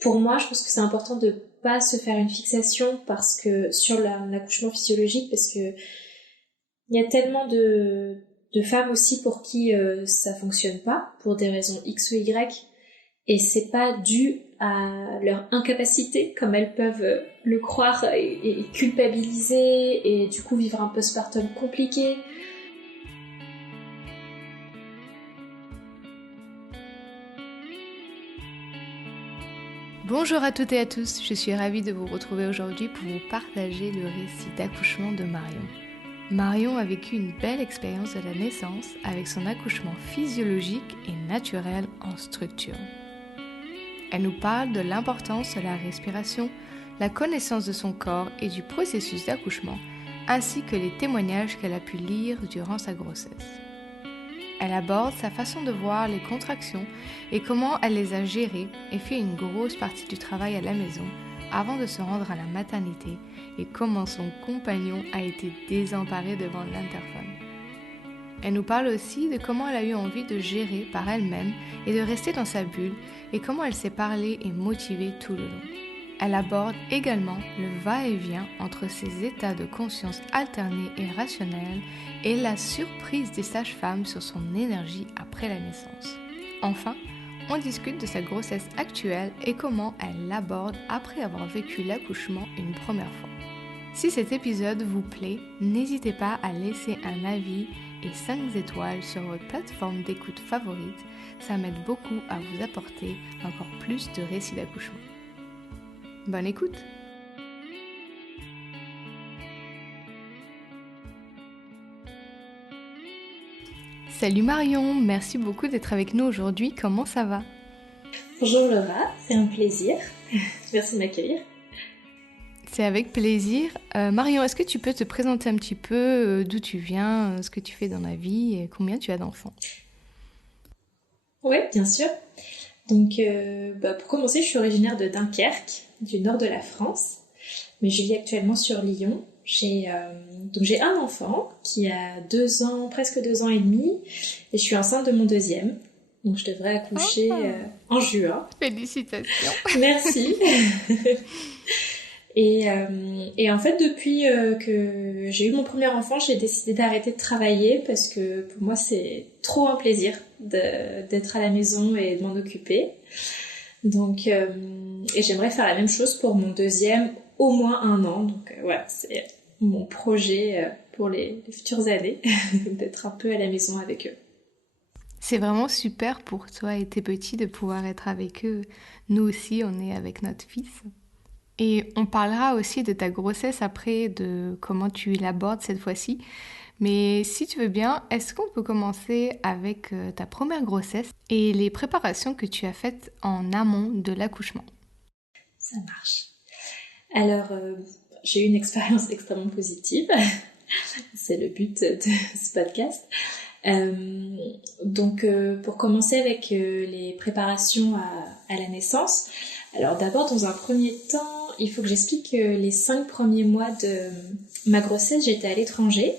pour moi, je pense que c'est important de pas se faire une fixation parce que sur l'accouchement physiologique, parce que il y a tellement de femmes aussi pour qui ça fonctionne pas, pour des raisons X ou Y, et c'est pas dû à leur incapacité, comme elles peuvent le croire et culpabiliser, et du coup vivre un postpartum compliqué. Bonjour à toutes et à tous, je suis ravie de vous retrouver aujourd'hui pour vous partager le récit d'accouchement de Marion. Marion a vécu une belle expérience de la naissance avec son accouchement physiologique et naturel en structure. Elle nous parle de l'importance de la respiration, la connaissance de son corps et du processus d'accouchement, ainsi que les témoignages qu'elle a pu lire durant sa grossesse. Elle aborde sa façon de voir les contractions et comment elle les a gérées et fait une grosse partie du travail à la maison avant de se rendre à la maternité et comment son compagnon a été désemparé devant l'interphone. Elle nous parle aussi de comment elle a eu envie de gérer par elle-même et de rester dans sa bulle et comment elle s'est parlée et motivée tout le long. Elle aborde également le va-et-vient entre ses états de conscience alternés et rationnels et la surprise des sages-femmes sur son énergie après la naissance. Enfin, on discute de sa grossesse actuelle et comment elle l'aborde après avoir vécu l'accouchement une première fois. Si cet épisode vous plaît, n'hésitez pas à laisser un avis et 5 étoiles sur votre plateforme d'écoute favorite, ça m'aide beaucoup à vous apporter encore plus de récits d'accouchement. Bonne écoute! Salut Marion, merci beaucoup d'être avec nous aujourd'hui, comment ça va? Bonjour Laura, c'est un plaisir. Merci de m'accueillir. C'est avec plaisir. Marion, est-ce que tu peux te présenter un petit peu d'où tu viens, ce que tu fais dans la vie et combien tu as d'enfants? Oui, bien sûr. Donc, pour commencer, je suis originaire de Dunkerque, du nord de la France, mais je vis actuellement sur Lyon. J'ai un enfant qui a 2 ans, presque 2 ans et demi, et je suis enceinte de mon deuxième. Donc je devrais accoucher en juin. Félicitations! Merci. Et en fait, depuis que j'ai eu mon premier enfant, j'ai décidé d'arrêter de travailler parce que pour moi, c'est trop un plaisir d'être à la maison et de m'en occuper. Donc, et j'aimerais faire la même chose pour mon deuxième, au moins 1 an. Donc voilà, c'est mon projet pour les futures années, d'être un peu à la maison avec eux. C'est vraiment super pour toi et tes petits de pouvoir être avec eux. Nous aussi, on est avec notre fils. Et on parlera aussi de ta grossesse après, de comment tu l'abordes cette fois-ci. Mais si tu veux bien, est-ce qu'on peut commencer avec ta première grossesse et les préparations que tu as faites en amont de l'accouchement? Ça marche. Alors, j'ai eu une expérience extrêmement positive. C'est le but de ce podcast. Donc, pour commencer avec les préparations à la naissance, alors d'abord, dans un premier temps, il faut que j'explique que les 5 premiers mois de ma grossesse, j'étais à l'étranger,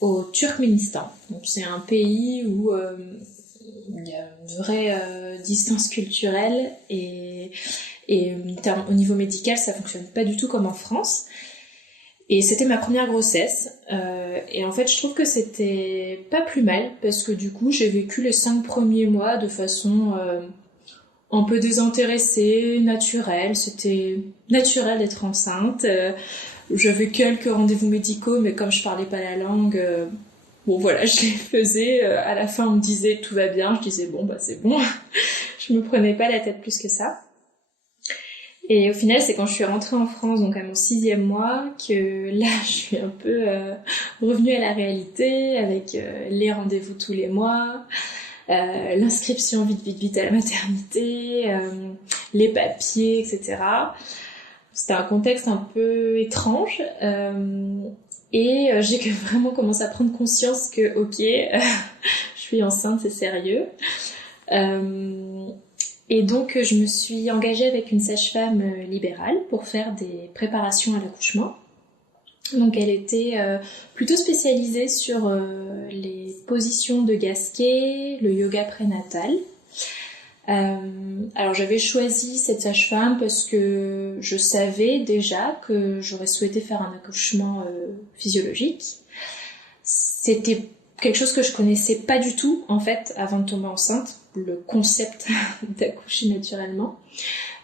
au Turkménistan. Donc, c'est un pays où il y a une vraie distance culturelle et au niveau médical, ça fonctionne pas du tout comme en France. Et c'était ma première grossesse. Et en fait, je trouve que c'était pas plus mal parce que du coup, j'ai vécu les 5 premiers mois de façon un peu désintéressée, naturelle. C'était naturel d'être enceinte. J'avais quelques rendez-vous médicaux, mais comme je parlais pas la langue, bon voilà, je les faisais. À la fin, on me disait tout va bien. Je disais bon bah c'est bon. Je me prenais pas la tête plus que ça. Et au final, c'est quand je suis rentrée en France, donc à mon 6e mois, que là, je suis un peu revenue à la réalité avec les rendez-vous tous les mois, l'inscription vite à la maternité, les papiers, etc. C'était un contexte un peu étrange et j'ai vraiment commencé à prendre conscience que, ok, je suis enceinte, c'est sérieux. Et donc, je me suis engagée avec une sage-femme libérale pour faire des préparations à l'accouchement. Donc, elle était plutôt spécialisée sur les positions de Gasquet, le yoga prénatal. Alors j'avais choisi cette sage-femme parce que je savais déjà que j'aurais souhaité faire un accouchement physiologique. C'était quelque chose que je connaissais pas du tout en fait avant de tomber enceinte, le concept d'accoucher naturellement.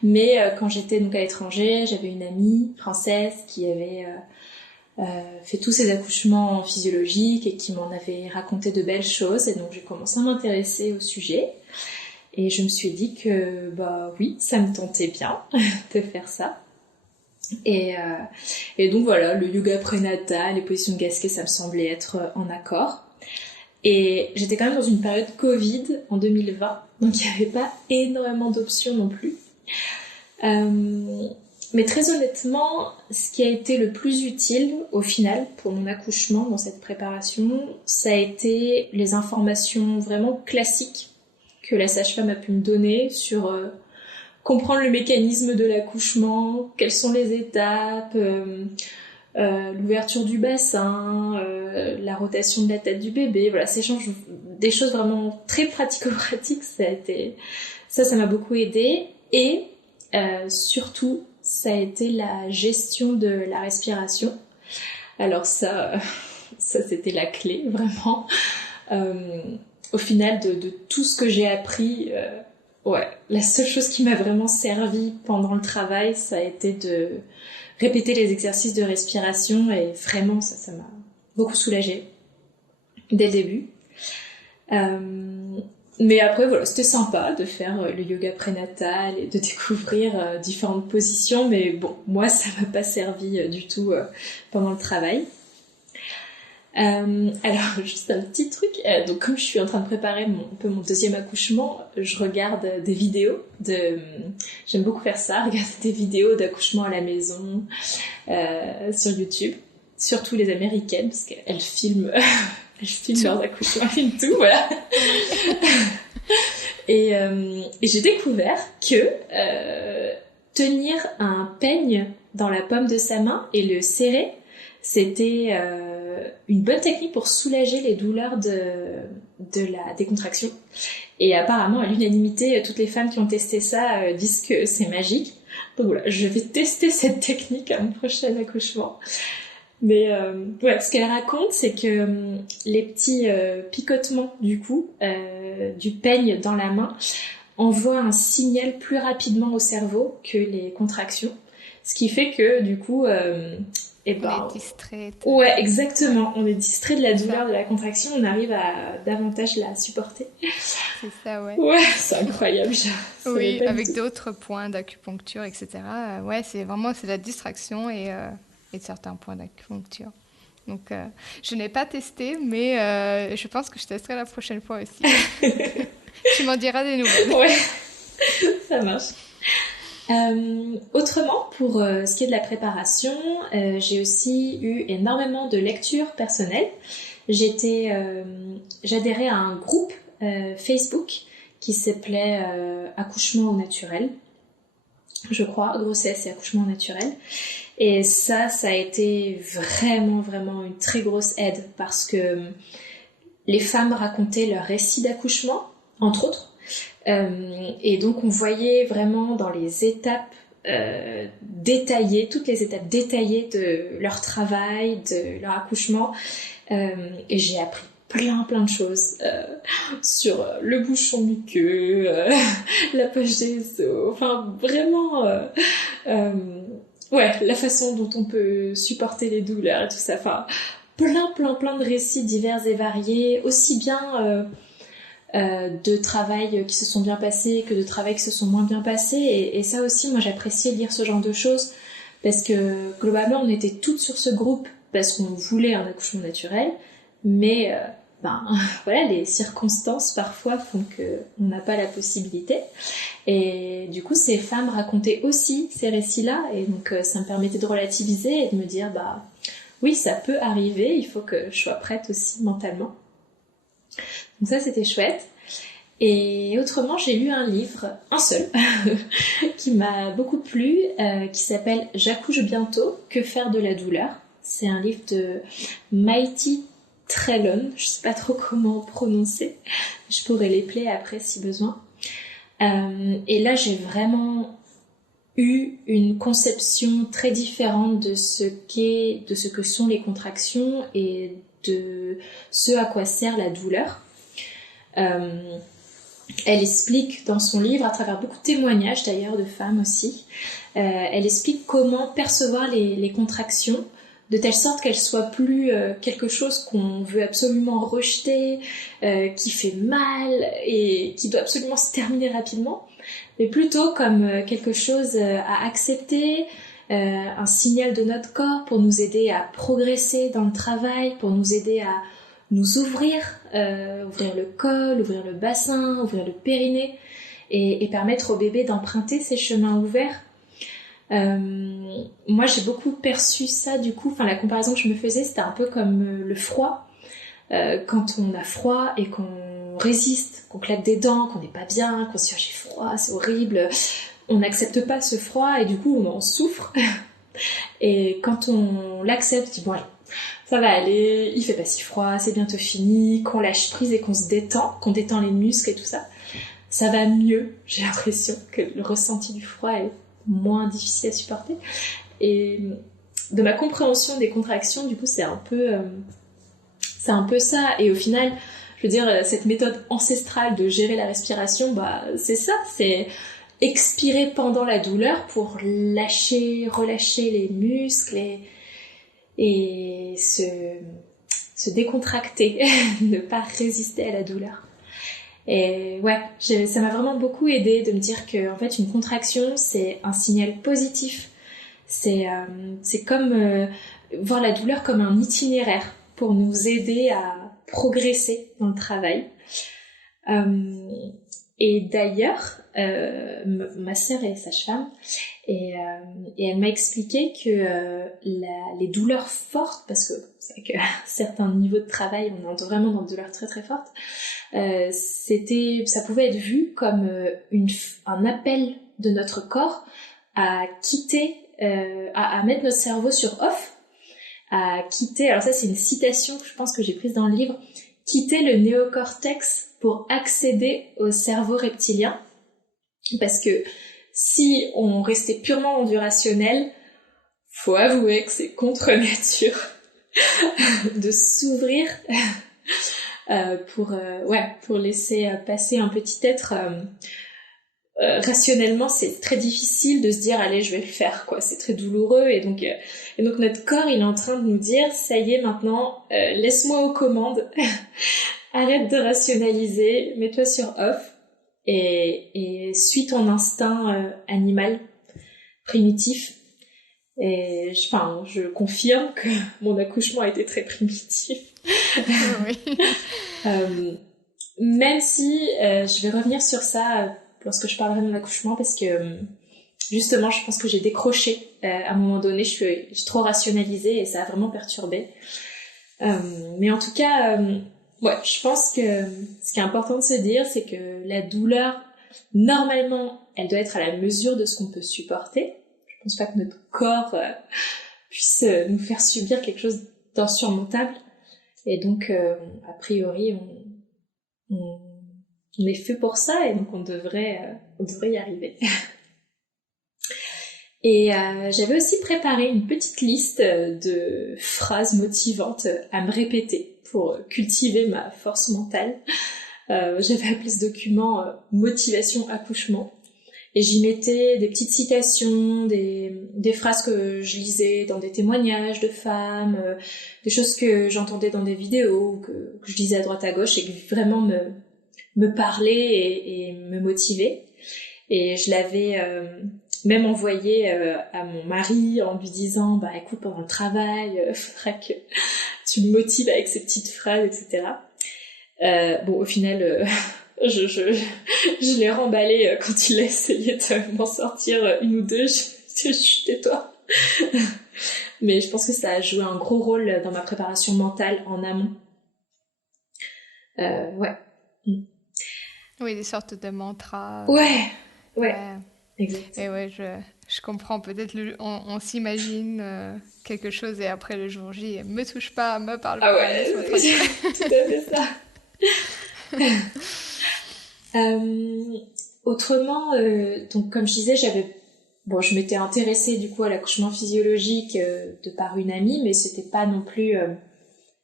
Mais quand j'étais donc à l'étranger, j'avais une amie française qui avait fait tous ses accouchements physiologiques et qui m'en avait raconté de belles choses, et donc j'ai commencé à m'intéresser au sujet. Et je me suis dit que bah oui, ça me tentait bien de faire ça. Et donc voilà, le yoga prénatal, les positions de gasquet, ça me semblait être en accord. Et j'étais quand même dans une période Covid en 2020, donc il n'y avait pas énormément d'options non plus. Mais très honnêtement, ce qui a été le plus utile au final pour mon accouchement dans cette préparation, ça a été les informations vraiment classiques que la sage-femme a pu me donner sur comprendre le mécanisme de l'accouchement, quelles sont les étapes, l'ouverture du bassin, la rotation de la tête du bébé, voilà, des choses vraiment très pratico-pratiques. Ça m'a beaucoup aidé. Et surtout, ça a été la gestion de la respiration. Alors ça c'était la clé, vraiment. Au final, de tout ce que j'ai appris, la seule chose qui m'a vraiment servi pendant le travail, ça a été de répéter les exercices de respiration, et vraiment, ça m'a beaucoup soulagée dès le début. Mais après, voilà, c'était sympa de faire le yoga prénatal et de découvrir différentes positions, mais bon, moi, ça m'a pas servi du tout pendant le travail. Alors, juste un petit truc, donc comme je suis en train de préparer mon deuxième accouchement, je regarde des vidéos j'aime beaucoup faire ça, regarder des vidéos d'accouchement à la maison sur YouTube, surtout les américaines, parce qu'elles filment leurs accouchements et tout, voilà. Et j'ai découvert que tenir un peigne dans la paume de sa main et le serrer, c'était une bonne technique pour soulager les douleurs de la décontraction. Et apparemment, à l'unanimité, toutes les femmes qui ont testé ça disent que c'est magique. Donc voilà, je vais tester cette technique à mon prochain accouchement. Mais ce qu'elle raconte, c'est que les petits picotements du peigne dans la main envoient un signal plus rapidement au cerveau que les contractions. Ce qui fait que du coup... on est distrait. Ouais, exactement. On est distrait de la douleur de la contraction, on arrive à davantage la supporter. C'est ça, ouais. Ouais, c'est incroyable. Oui, avec d'autres points d'acupuncture, etc. Ouais, c'est la distraction et de certains points d'acupuncture. Donc, je n'ai pas testé, mais je pense que je testerai la prochaine fois aussi. Tu m'en diras des nouvelles. Ouais, ça marche. Autrement, pour ce qui est de la préparation, j'ai aussi eu énormément de lectures personnelles. J'adhérais à un groupe Facebook qui s'appelait Accouchement au naturel, je crois, grossesse et accouchement au naturel. Et ça a été vraiment, vraiment une très grosse aide, parce que les femmes racontaient leur récit d'accouchement, entre autres. Et donc on voyait vraiment dans les étapes détaillées, toutes les étapes détaillées de leur travail, de leur accouchement, et j'ai appris plein de choses sur le bouchon muqueux, la poche des os, enfin vraiment la façon dont on peut supporter les douleurs et tout ça, enfin plein de récits divers et variés, aussi bien de travail qui se sont bien passés que de travail qui se sont moins bien passés, et ça aussi, moi j'appréciais lire ce genre de choses, parce que globalement on était toutes sur ce groupe parce qu'on voulait un accouchement naturel, mais les circonstances parfois font qu'on n'a pas la possibilité, et du coup ces femmes racontaient aussi ces récits-là, et donc ça me permettait de relativiser et de me dire oui, ça peut arriver, il faut que je sois prête aussi mentalement. Donc ça, c'était chouette. Et autrement, j'ai lu un livre, un seul, qui m'a beaucoup plu, qui s'appelle « J'accouche bientôt, que faire de la douleur ?» C'est un livre de Maïti Trellon, je sais pas trop comment prononcer, je pourrais l'épeler après si besoin. Et là, j'ai vraiment eu une conception très différente de ce que sont les contractions et de ce à quoi sert la douleur. Elle explique dans son livre, à travers beaucoup de témoignages d'ailleurs de femmes aussi, elle explique comment percevoir les contractions de telle sorte qu'elles soient plus quelque chose qu'on veut absolument rejeter, qui fait mal et qui doit absolument se terminer rapidement, mais plutôt comme quelque chose à accepter, un signal de notre corps pour nous aider à progresser dans le travail, pour nous aider à nous ouvrir le col, ouvrir le bassin, ouvrir le périnée et permettre au bébé d'emprunter ces chemins ouverts. Moi j'ai beaucoup perçu ça du coup, la comparaison que je me faisais c'était un peu comme le froid. Quand on a froid et qu'on résiste, qu'on claque des dents, qu'on n'est pas bien, qu'on se dit j'ai froid, c'est horrible, on n'accepte pas ce froid et du coup on en souffre. Et quand on l'accepte, on dit bon allez, ça va aller, il fait pas si froid, c'est bientôt fini, qu'on lâche prise et qu'on se détend, qu'on détend les muscles et tout ça, ça va mieux. J'ai l'impression que le ressenti du froid est moins difficile à supporter. Et de ma compréhension des contractions, du coup, c'est un peu ça. Et au final, je veux dire, cette méthode ancestrale de gérer la respiration, c'est ça, c'est expirer pendant la douleur pour relâcher les muscles et se décontracter, ne pas résister à la douleur. Et ouais, ça m'a vraiment beaucoup aidé de me dire que en fait une contraction c'est un signal positif. C'est comme voir la douleur comme un itinéraire pour nous aider à progresser dans le travail. Et d'ailleurs, ma sœur est sage-femme et elle m'a expliqué que les douleurs fortes, parce que c'est vrai qu'à certains niveaux de travail, on est vraiment dans des douleurs très très fortes, ça pouvait être vu comme un appel de notre corps à quitter, à mettre notre cerveau sur off, à quitter, alors ça c'est une citation que je pense que j'ai prise dans le livre, quitter le néocortex pour accéder au cerveau reptilien. Parce que si on restait purement dans du rationnel, faut avouer que c'est contre nature de s'ouvrir pour laisser passer un petit être. Rationnellement, c'est très difficile de se dire allez, je vais le faire, quoi. C'est très douloureux et donc notre corps, il est en train de nous dire ça y est maintenant, laisse-moi aux commandes. Arrête de rationaliser, mets-toi sur off et suis ton instinct animal primitif. Et je confirme que mon accouchement a été très primitif. Oui. Même si je vais revenir sur ça lorsque je parlerai de mon accouchement parce que justement je pense que j'ai décroché à un moment donné, j'ai trop rationalisé et ça a vraiment perturbé. Mais en tout cas, je pense que ce qui est important de se dire, c'est que la douleur, normalement, elle doit être à la mesure de ce qu'on peut supporter. Je pense pas que notre corps puisse nous faire subir quelque chose d'insurmontable. Et donc, a priori, on est fait pour ça et donc on devrait y arriver. Et j'avais aussi préparé une petite liste de phrases motivantes à me répéter pour cultiver ma force mentale. J'avais appelé ce document motivation accouchement et j'y mettais des petites citations, des phrases que je lisais dans des témoignages de femmes, des choses que j'entendais dans des vidéos, que je lisais à droite à gauche et qui vraiment me parlaient et me motivaient. Et je l'avais même envoyé à mon mari en lui disant écoute, pendant le travail, faudra que tu me motives avec ces petites phrases, etc. Au final, je l'ai remballé quand il a essayé de m'en sortir une ou deux. Je tais-toi. Mais je pense que ça a joué un gros rôle dans ma préparation mentale en amont. Ouais. Oui, des sortes de mantras. Ouais. Exactement. Et ouais, je comprends. Peut-être on s'imagine quelque chose et après le jour J, me touche pas, me parle pas. Ouais, c'est tout à fait ça. autrement, donc comme je disais, je m'étais intéressée du coup à l'accouchement physiologique de par une amie, mais c'était pas non plus,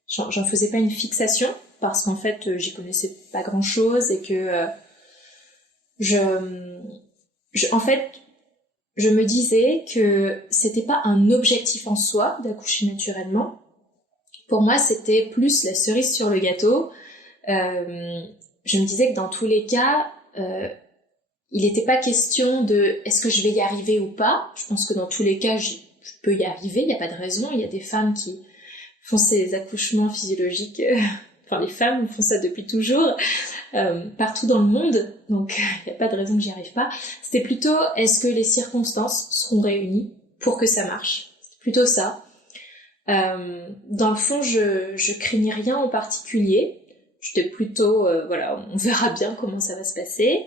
j'en faisais pas une fixation parce qu'en fait, j'y connaissais pas grand-chose et que en fait, je me disais que c'était pas un objectif en soi d'accoucher naturellement. Pour moi, c'était plus la cerise sur le gâteau. Je me disais que dans tous les cas, il n'était pas question de est-ce que je vais y arriver ou pas. Je pense que dans tous les cas, je peux y arriver, il n'y a pas de raison. Il y a des femmes qui font ces accouchements physiologiques, enfin les femmes font ça depuis toujours, partout dans le monde, donc il n'y a pas de raison que j'y arrive pas. C'était plutôt est-ce que les circonstances seront réunies pour que ça marche. C'était plutôt ça. Dans le fond, je craignais rien en particulier. J'étais plutôt, on verra bien comment ça va se passer.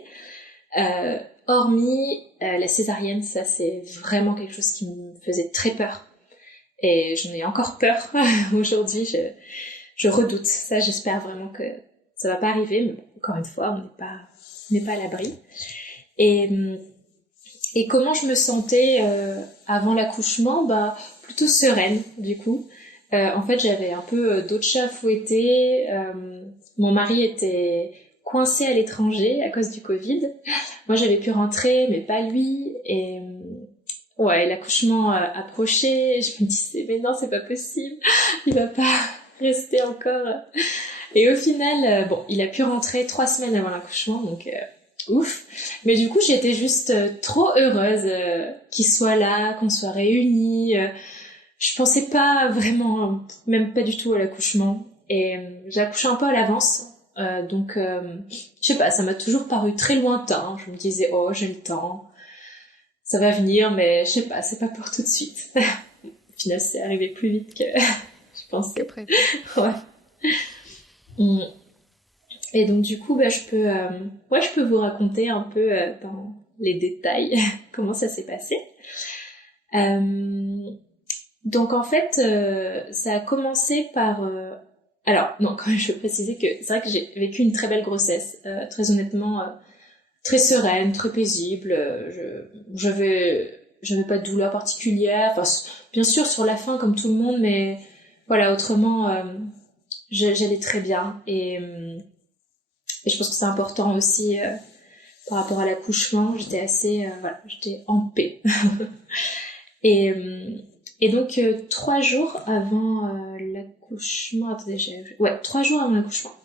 Hormis la césarienne, ça c'est vraiment quelque chose qui me faisait très peur. Et j'en ai encore peur aujourd'hui, je redoute. Ça, j'espère vraiment que ça va pas arriver, mais bon, encore une fois, on n'est pas à l'abri. Et comment je me sentais avant l'accouchement, plutôt sereine du coup. En fait, j'avais un peu d'autres chats à fouetter. Mon mari était coincé à l'étranger à cause du Covid. Moi, j'avais pu rentrer, mais pas lui. Et l'accouchement approchait. Je me disais, mais non, c'est pas possible. Il va pas rester encore. Et au final, il a pu rentrer 3 semaines avant l'accouchement, donc ouf. Mais du coup, j'étais juste trop heureuse qu'il soit là, qu'on soit réunis. Je pensais pas vraiment, même pas du tout à l'accouchement. Et j'ai accouché un peu à l'avance. Donc, je sais pas, ça m'a toujours paru très lointain. Je me disais, oh, j'ai le temps. Ça va venir, mais je sais pas, c'est pas pour tout de suite. Au final, c'est arrivé plus vite que je pensais. Après. Ouais. Et donc, du coup, je peux vous raconter un peu dans les détails comment ça s'est passé. Donc, en fait, ça a commencé par... Alors, non, quand même, je veux préciser que c'est vrai que j'ai vécu une très belle grossesse. Très honnêtement... très sereine, très paisible. J'avais pas de douleur particulière. Enfin, bien sûr sur la fin comme tout le monde, mais voilà, autrement, j'allais très bien. Et je pense que c'est important aussi par rapport à l'accouchement. J'étais j'étais en paix. Et donc 3 jours avant l'accouchement, 3 jours avant l'accouchement,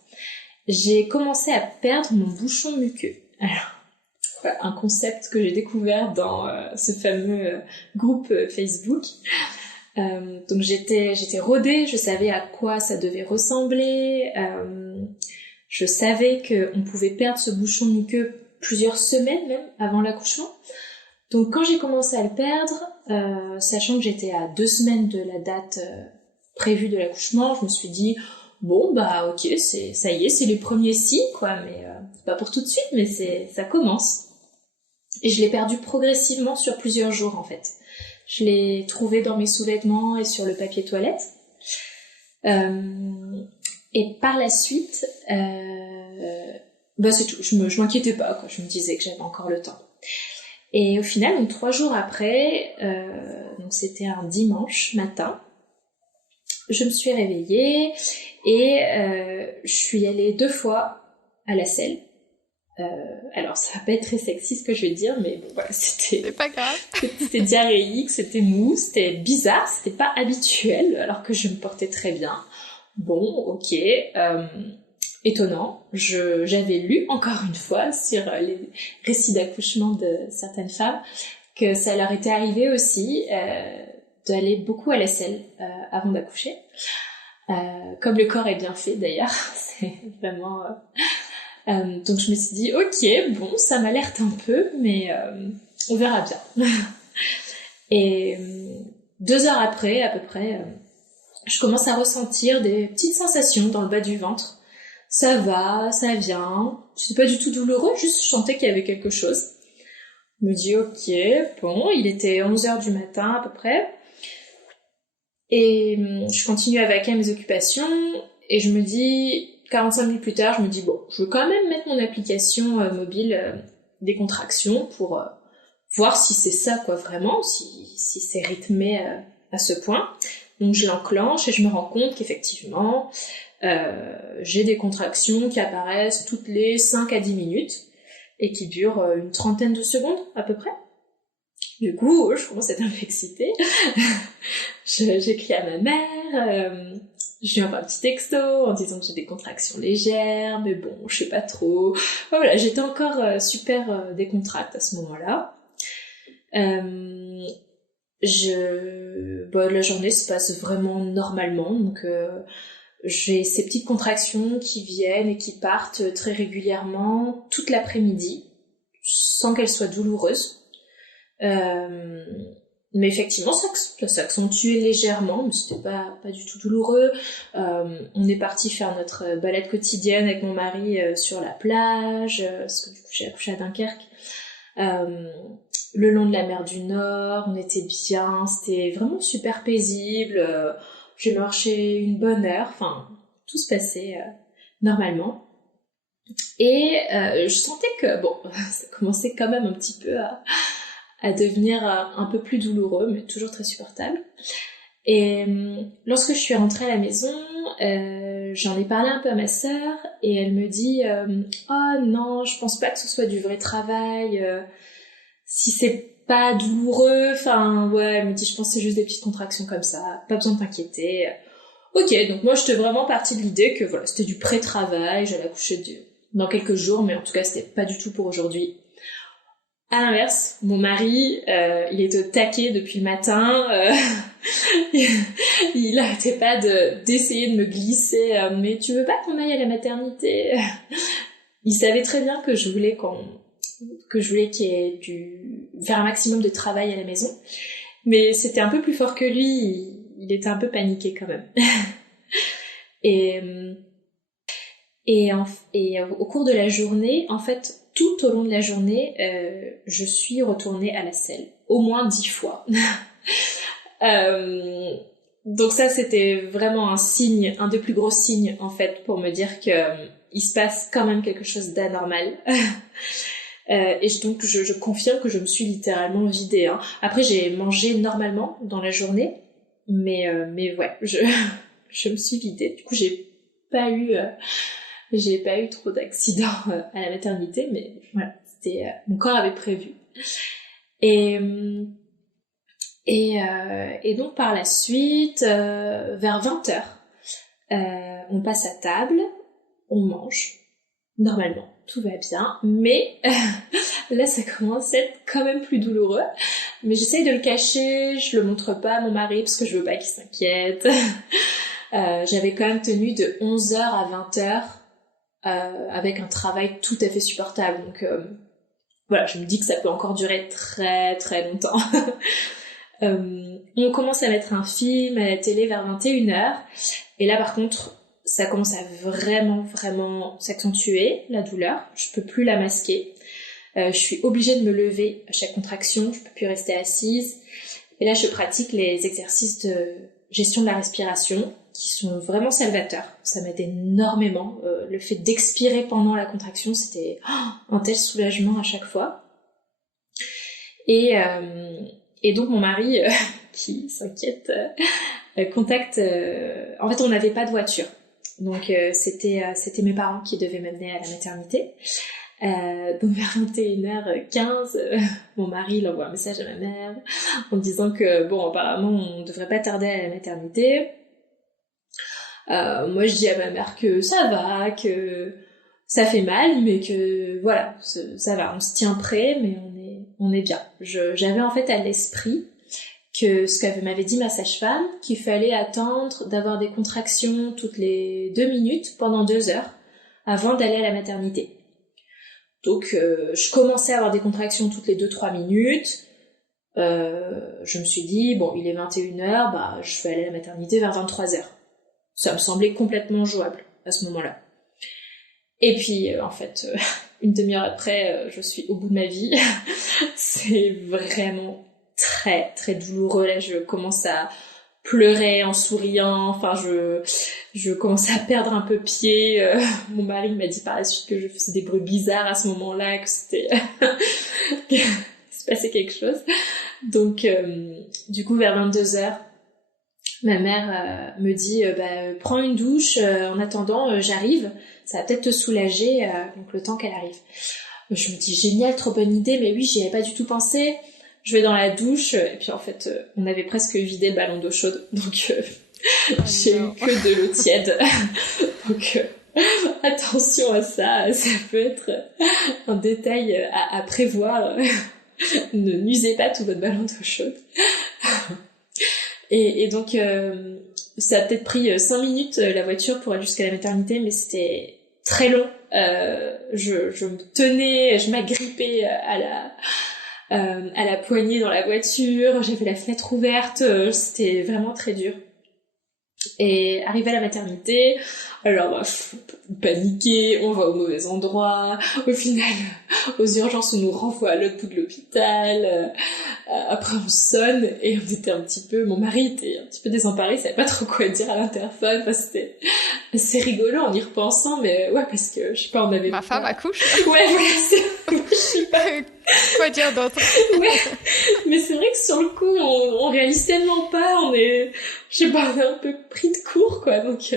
j'ai commencé à perdre mon bouchon muqueux. Alors, un concept que j'ai découvert dans ce fameux groupe Facebook. Donc j'étais rodée, je savais à quoi ça devait ressembler. Je savais qu'on pouvait perdre ce bouchon muqueux plusieurs semaines même avant l'accouchement. Donc quand j'ai commencé à le perdre, sachant que j'étais à 2 semaines de la date prévue de l'accouchement, je me suis dit bon ok, ça y est, c'est les premiers signes quoi, mais c'est pas pour tout de suite, mais ça commence. Et je l'ai perdu progressivement sur plusieurs jours en fait. Je l'ai trouvé dans mes sous-vêtements et sur le papier toilette. Et par la suite, c'est tout. Je m'inquiétais pas quoi. Je me disais que j'avais encore le temps. Et au final, donc 3 jours après, donc c'était un dimanche matin, je me suis réveillée et je suis allée 2 fois à la selle. Alors ça va pas être très sexy ce que je vais dire, mais bon voilà, c'est pas grave. C'était diarrhéique, c'était mou, c'était bizarre, c'était pas habituel alors que je me portais très bien. Bon, ok, étonnant. J'avais lu encore une fois sur les récits d'accouchement de certaines femmes que ça leur était arrivé aussi d'aller beaucoup à la selle avant d'accoucher. Comme le corps est bien fait d'ailleurs, c'est vraiment... donc je me suis dit ok, bon, ça m'alerte un peu, mais on verra bien. Et 2 heures après à peu près, je commence à ressentir des petites sensations dans le bas du ventre. Ça va, ça vient, c'était pas du tout douloureux, juste je sentais qu'il y avait quelque chose. Je me dis ok, bon, il était 11h du matin à peu près, et je continue à vaquer à mes occupations, et je me dis 45 minutes plus tard, je me dis bon, je veux quand même mettre mon application mobile des contractions pour voir si c'est ça, quoi, vraiment, si c'est rythmé à ce point. Donc je l'enclenche et je me rends compte qu'effectivement, j'ai des contractions qui apparaissent toutes les 5 à 10 minutes et qui durent une trentaine de secondes à peu près. Du coup, je commence à être un peu excitée. J'écris à ma mère, je lui envoie un petit texto en disant que j'ai des contractions légères, mais bon, je sais pas trop. Voilà, j'étais encore super décontracte à ce moment-là. La journée se passe vraiment normalement, donc j'ai ces petites contractions qui viennent et qui partent très régulièrement toute l'après-midi, sans qu'elles soient douloureuses. Mais effectivement, ça s'accentuait légèrement, mais c'était pas du tout douloureux. On est parti faire notre balade quotidienne avec mon mari sur la plage, parce que du coup j'ai accouché à Dunkerque. Le long de la mer du Nord, on était bien, c'était vraiment super paisible. J'ai marché une bonne heure, enfin tout se passait normalement. Et je sentais que bon, ça commençait quand même un petit peu à devenir un peu plus douloureux, mais toujours très supportable. Et lorsque je suis rentrée à la maison, j'en ai parlé un peu à ma sœur, et elle me dit oh non, je pense pas que ce soit du vrai travail, si c'est pas douloureux, enfin ouais, elle me dit je pense que c'est juste des petites contractions comme ça, pas besoin de t'inquiéter. Ok, donc moi j'étais vraiment partie de l'idée que voilà, c'était du pré-travail, j'allais accoucher dans quelques jours, mais en tout cas c'était pas du tout pour aujourd'hui. À l'inverse, mon mari, il est au taquet depuis le matin, il arrêtait pas d'essayer de me glisser, mais tu veux pas qu'on aille à la maternité? Il savait très bien que je voulais qu'il y ait faire un maximum de travail à la maison, mais c'était un peu plus fort que lui, il était un peu paniqué quand même. Et au cours de la journée, en fait, tout au long de la journée, je suis retournée à la selle, au moins 10 fois. Donc ça, c'était vraiment un signe, un des plus gros signes, en fait, pour me dire que il se passe quand même quelque chose d'anormal. Et donc, je confirme que je me suis littéralement vidée. Hein. Après, j'ai mangé normalement dans la journée, mais ouais, je me suis vidée. Du coup, j'ai pas eu trop d'accidents à la maternité, mais voilà, c'était mon corps avait prévu. Et donc par la suite, vers 20h, on passe à table, on mange, normalement, tout va bien, mais là ça commence à être quand même plus douloureux, mais j'essaye de le cacher, je le montre pas à mon mari parce que je veux pas qu'il s'inquiète. J'avais quand même tenu de 11h à 20h, avec un travail tout à fait supportable, donc voilà, je me dis que ça peut encore durer très très longtemps. On commence à mettre un film à la télé vers 21h, et là par contre ça commence à vraiment s'accentuer, la douleur, je peux plus la masquer, je suis obligée de me lever à chaque contraction, je peux plus rester assise, et là je pratique les exercices de gestion de la respiration qui sont vraiment salvateurs, ça m'aide énormément, le fait d'expirer pendant la contraction, c'était un tel soulagement à chaque fois. Et donc mon mari, qui s'inquiète, contacte... En fait, on n'avait pas de voiture. Donc c'était mes parents qui devaient m'amener à la maternité. Donc vers 21h15, mon mari il envoie un message à ma mère en disant que bon, apparemment on ne devrait pas tarder à la maternité. Moi je dis à ma mère que ça va, que ça fait mal, mais que voilà, ça va, on se tient prêt, mais on est bien. J'avais en fait à l'esprit que ce qu'elle m'avait dit ma sage-femme, qu'il fallait attendre d'avoir des contractions toutes les 2 minutes pendant 2 heures avant d'aller à la maternité. Donc je commençais à avoir des contractions toutes les 2-3 minutes. Je me suis dit, bon, il est 21h, bah, je vais aller à la maternité vers 23h. Ça me semblait complètement jouable à ce moment-là. Et puis, en fait, une demi-heure après, je suis au bout de ma vie. C'est vraiment très, très douloureux. Là, je commence à pleurais en souriant. Enfin, je commençais à perdre un peu pied. Mon mari m'a dit par la suite que je faisais des bruits bizarres à ce moment-là, que c'était qu'il se passait quelque chose. Donc, du coup, vers 22h, ma mère me dit prends une douche, en attendant, j'arrive. Ça va peut-être te soulager, donc le temps qu'elle arrive. Je me dis génial, trop bonne idée, mais oui, j'y avais pas du tout pensé. Je vais dans la douche, et puis en fait, on avait presque vidé le ballon d'eau chaude, donc j'ai eu que de l'eau tiède. Donc attention à ça, ça peut être un détail à prévoir. Ne n'usez pas tout votre ballon d'eau chaude. Et donc, ça a peut-être pris 5 minutes, la voiture, pour aller jusqu'à la maternité, mais c'était très long. Je me tenais, je m'agrippais à la poignée dans la voiture, j'avais la fenêtre ouverte, c'était vraiment très dur. Et arrivé à la maternité, alors paniquer, on va au mauvais endroit, au final aux urgences on nous renvoie à l'autre bout de l'hôpital, après on sonne et on était un petit peu, mon mari était un petit peu désemparé, il savait pas trop quoi dire à l'interphone, enfin c'était assez rigolo en y repensant, mais ouais, parce que je sais pas, on avait Ma femme accouche. Ouais, voilà, je sais pas quoi dire d'autre. Ouais, mais c'est vrai que sur le coup on réalise tellement pas, on est, je sais pas, on est un peu pris de court, quoi, donc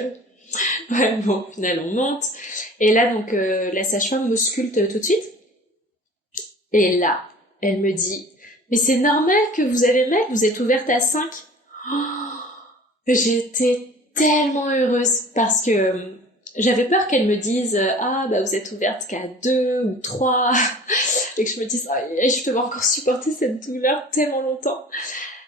ouais, bon, au final on monte, et là donc la sage-femme m'ausculte tout de suite, et là elle me dit mais c'est normal que vous avez mal, vous êtes ouverte à 5. Oh, j'étais tellement heureuse parce que j'avais peur qu'elle me dise ah bah vous êtes ouverte qu'à 2 ou 3 et que je me dise ah, je peux encore supporter cette douleur tellement longtemps.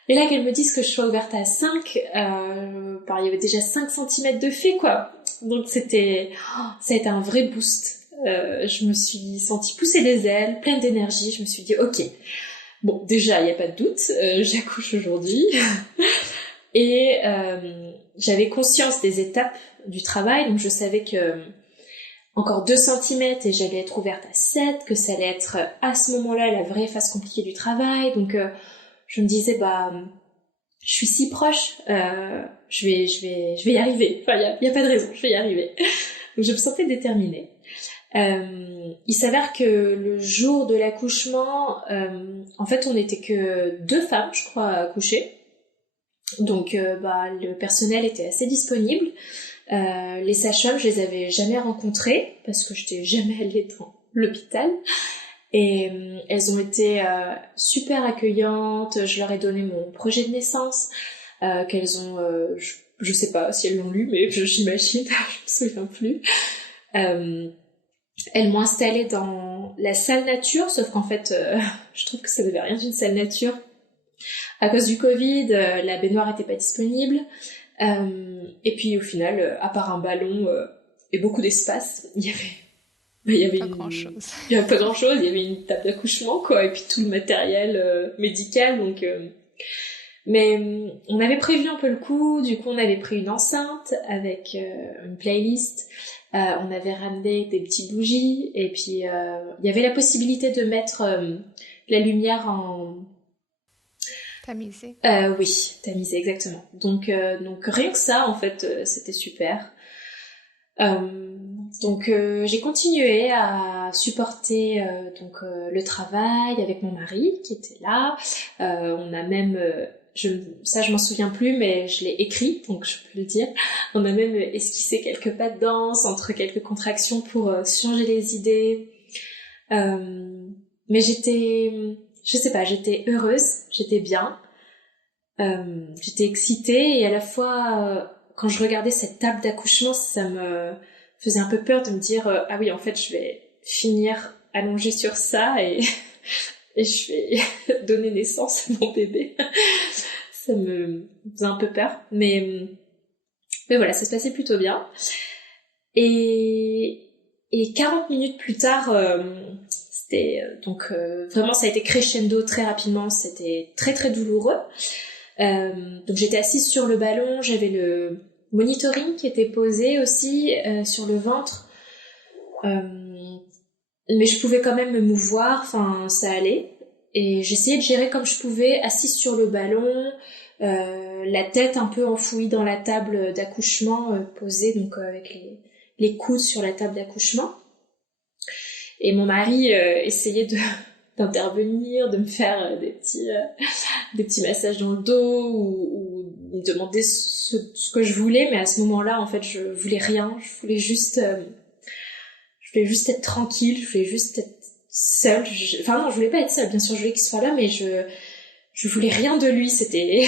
Et là qu'elle me dise que je sois ouverte à 5, il y avait déjà 5 cm de fait, quoi. Donc ça a été un vrai boost. Je me suis sentie pousser les ailes, pleine d'énergie. Je me suis dit ok, bon, déjà, il n'y a pas de doute, j'accouche aujourd'hui. Et j'avais conscience des étapes du travail, donc je savais que encore 2 cm et j'allais être ouverte à 7, que ça allait être à ce moment-là la vraie phase compliquée du travail. Donc je me disais, je suis si proche, je vais y arriver. Enfin, il y a pas de raison, je vais y arriver. Donc je me sentais déterminée. Il s'avère que le jour de l'accouchement, en fait, on n'était que 2 femmes, je crois, à accoucher. Donc, le personnel était assez disponible. Les sages-femmes, je les avais jamais rencontrées parce que j'étais jamais allée dans l'hôpital. Et elles ont été super accueillantes. Je leur ai donné mon projet de naissance, qu'elles ont, je sais pas si elles l'ont lu, mais j'imagine, je me souviens plus. Elles m'ont installée dans la salle nature, sauf qu'en fait, je trouve que ça n'avait rien d'une salle nature. À cause du Covid, la baignoire était pas disponible. Et puis au final, à part un ballon et beaucoup d'espace, il y avait pas grand-chose. Il y avait pas grand-chose, il y avait une table d'accouchement, quoi, et puis tout le matériel médical, donc... Mais on avait prévu un peu le coup, du coup on avait pris une enceinte avec une playlist, on avait ramené des petites bougies, et puis il y avait la possibilité de mettre la lumière en... Tamisé. Oui, tamisé, exactement. Donc rien que ça, en fait, c'était super. Donc j'ai continué à supporter le travail avec mon mari qui était là. On a même... je m'en souviens plus, mais je l'ai écrit, donc je peux le dire. On a même esquissé quelques pas de danse entre quelques contractions pour changer les idées. Mais je sais pas, j'étais heureuse, j'étais bien, j'étais excitée et à la fois, quand je regardais cette table d'accouchement, ça me faisait un peu peur de me dire ah oui, en fait, je vais finir allongée sur ça et je vais donner naissance à mon bébé. Ça me faisait un peu peur, mais voilà, ça se passait plutôt bien. Et 40 minutes plus tard, c'était vraiment ça a été crescendo très rapidement, c'était très très douloureux. Donc j'étais assise sur le ballon, j'avais le monitoring qui était posé aussi sur le ventre, mais je pouvais quand même me mouvoir, enfin ça allait. Et j'essayais de gérer comme je pouvais, assise sur le ballon, la tête un peu enfouie dans la table d'accouchement, posée donc avec les coudes sur la table d'accouchement. Et mon mari essayait d'intervenir, de me faire des petits massages dans le dos ou me demander ce que je voulais, mais à ce moment-là, en fait, je voulais rien. Je voulais juste être tranquille, je voulais juste être seule. Enfin non, je voulais pas être seule, bien sûr, je voulais qu'il soit là, mais je voulais rien de lui. C'était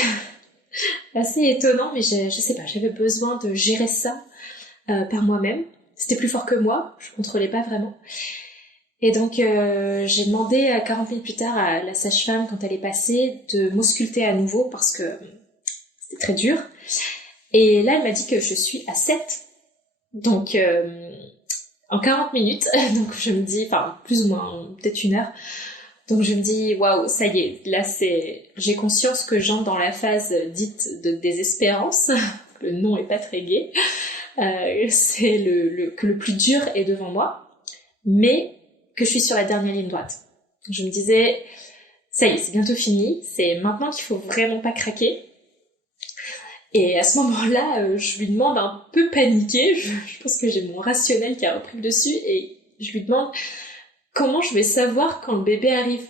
assez étonnant, mais je sais pas, j'avais besoin de gérer ça par moi-même. C'était plus fort que moi, je contrôlais pas vraiment. Et donc j'ai demandé 40 minutes plus tard à la sage-femme, quand elle est passée, de m'ausculter à nouveau parce que c'était très dur. Et là, elle m'a dit que je suis à 7. Donc en 40 minutes, donc je me dis, enfin plus ou moins, peut-être 1 heure. Donc je me dis, waouh, ça y est, là j'ai conscience que j'entre dans la phase dite de désespérance. Le nom est pas très gai. C'est que le plus dur est devant moi, mais que je suis sur la dernière ligne droite. Donc je me disais, ça y est, c'est bientôt fini, c'est maintenant qu'il faut vraiment pas craquer. Et à ce moment-là, je lui demande, un peu paniquée, je pense que j'ai mon rationnel qui a repris le dessus, et je lui demande comment je vais savoir quand le bébé arrive.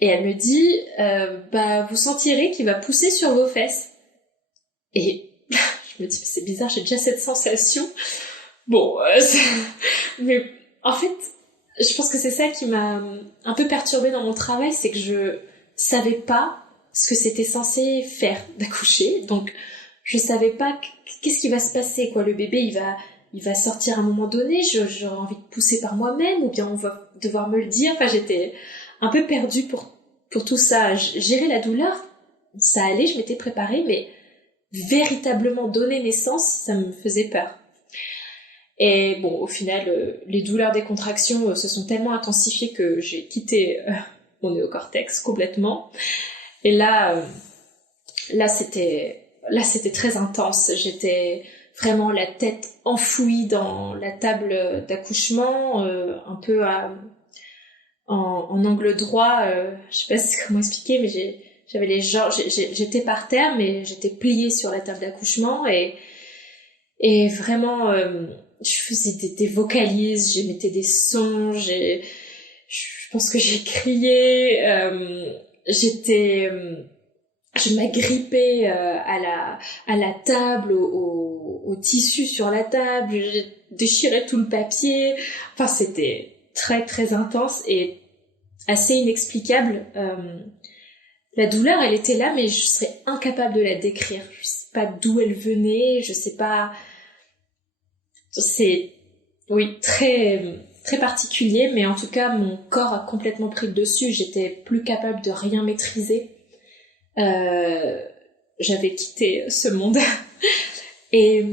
Et elle me dit, vous sentirez qu'il va pousser sur vos fesses. Et je me dis, c'est bizarre, j'ai déjà cette sensation. Bon, mais en fait, je pense que c'est ça qui m'a un peu perturbée dans mon travail, c'est que je savais pas ce que c'était censé faire d'accoucher. Donc, je savais pas qu'est-ce qui va se passer, quoi. Le bébé, il va sortir à un moment donné, j'aurais envie de pousser par moi-même, ou bien on va devoir me le dire. Enfin, j'étais un peu perdue pour tout ça. Gérer la douleur, ça allait, je m'étais préparée, mais véritablement donner naissance, ça me faisait peur. Et bon, au final, les douleurs des contractions se sont tellement intensifiées que j'ai quitté mon néocortex complètement. Et là c'était très intense. J'étais vraiment la tête enfouie dans la table d'accouchement, un peu en angle droit. Je sais pas comment expliquer, mais j'avais les jambes, j'étais par terre, mais j'étais pliée sur la table d'accouchement et vraiment, je faisais des vocalises, j'émettais des sons, je pense que j'ai crié, je m'agrippais à la table, au tissu sur la table, je déchirais tout le papier. Enfin, c'était très très intense et assez inexplicable. La douleur, elle était là, mais je serais incapable de la décrire. Je sais pas d'où elle venait, je sais pas. C'est, oui, très très particulier, mais en tout cas, mon corps a complètement pris le dessus. J'étais plus capable de rien maîtriser. J'avais quitté ce monde. Et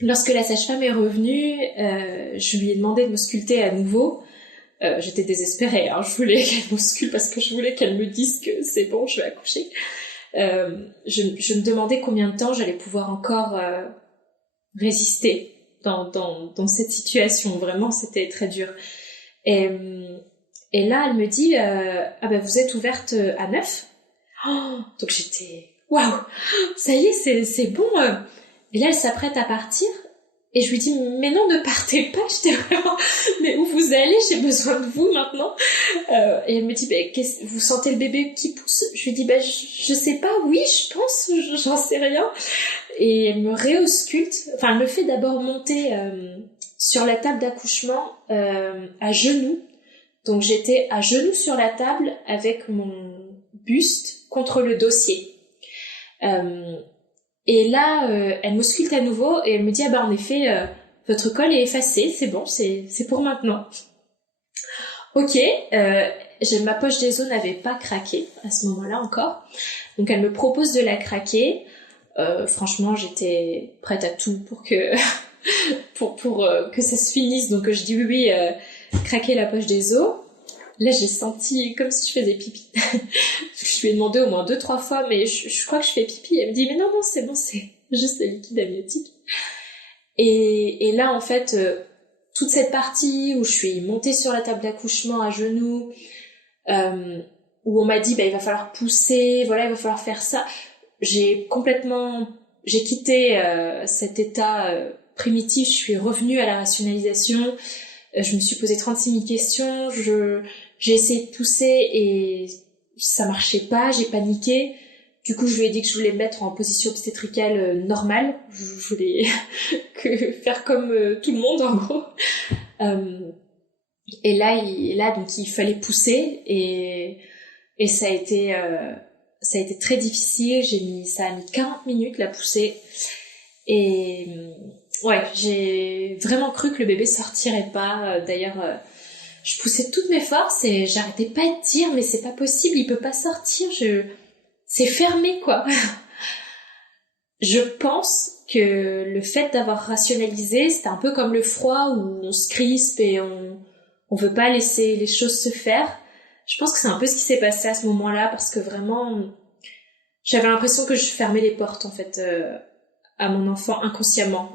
lorsque la sage-femme est revenue, je lui ai demandé de m'ausculter à nouveau. J'étais désespérée, hein. Je voulais qu'elle m'ausculte parce que je voulais qu'elle me dise que c'est bon, je vais accoucher. Je me demandais combien de temps j'allais pouvoir encore résister dans cette situation. Vraiment, c'était très dur. Et là, elle me dit, vous êtes ouverte à 9. Donc j'étais, waouh, ça y est, c'est bon. Et là, elle s'apprête à partir. Et je lui dis, mais non, ne partez pas. J'étais vraiment, mais où vous allez? J'ai besoin de vous maintenant. Et elle me dit, vous sentez le bébé qui pousse? Je lui dis, je sais pas, oui, je pense, j'en sais rien. Et elle me réausculte. Enfin, elle me fait d'abord monter sur la table d'accouchement à genoux. Donc j'étais à genoux sur la table avec mon buste contre le dossier. Et là, elle m'ausculte à nouveau et elle me dit, en effet, votre col est effacé, c'est bon, c'est pour maintenant. Ok, ma poche des os n'avait pas craqué à ce moment-là encore. Donc elle me propose de la craquer. Franchement, j'étais prête à tout pour que que ça se finisse. Donc je dis oui, craquer la poche des os. Là, j'ai senti comme si je faisais pipi. Je lui ai demandé au moins 2-3 fois, mais je crois que je fais pipi. Elle me dit, mais non, c'est bon, c'est juste le liquide amniotique. Et là, en fait, toute cette partie où je suis montée sur la table d'accouchement à genoux, où on m'a dit, il va falloir pousser, voilà, il va falloir faire ça. j'ai quitté cet état primitif, je suis revenue à la rationalisation, je me suis posé 36 000 questions, j'ai essayé de pousser et ça marchait pas, j'ai paniqué. Du coup, je lui ai dit que je voulais me mettre en position obstétricale normale. Je voulais faire comme tout le monde, en gros. Et là, donc, il fallait pousser et ça a été très difficile. Ça a mis 40 minutes la poussée. Et ouais, j'ai vraiment cru que le bébé sortirait pas. D'ailleurs, je poussais de toutes mes forces et j'arrêtais pas de dire mais c'est pas possible, il peut pas sortir. C'est fermé, quoi. Je pense que le fait d'avoir rationalisé, c'était un peu comme le froid où on se crispe et on veut pas laisser les choses se faire. Je pense que c'est un peu ce qui s'est passé à ce moment-là parce que vraiment, j'avais l'impression que je fermais les portes, en fait, à mon enfant inconsciemment.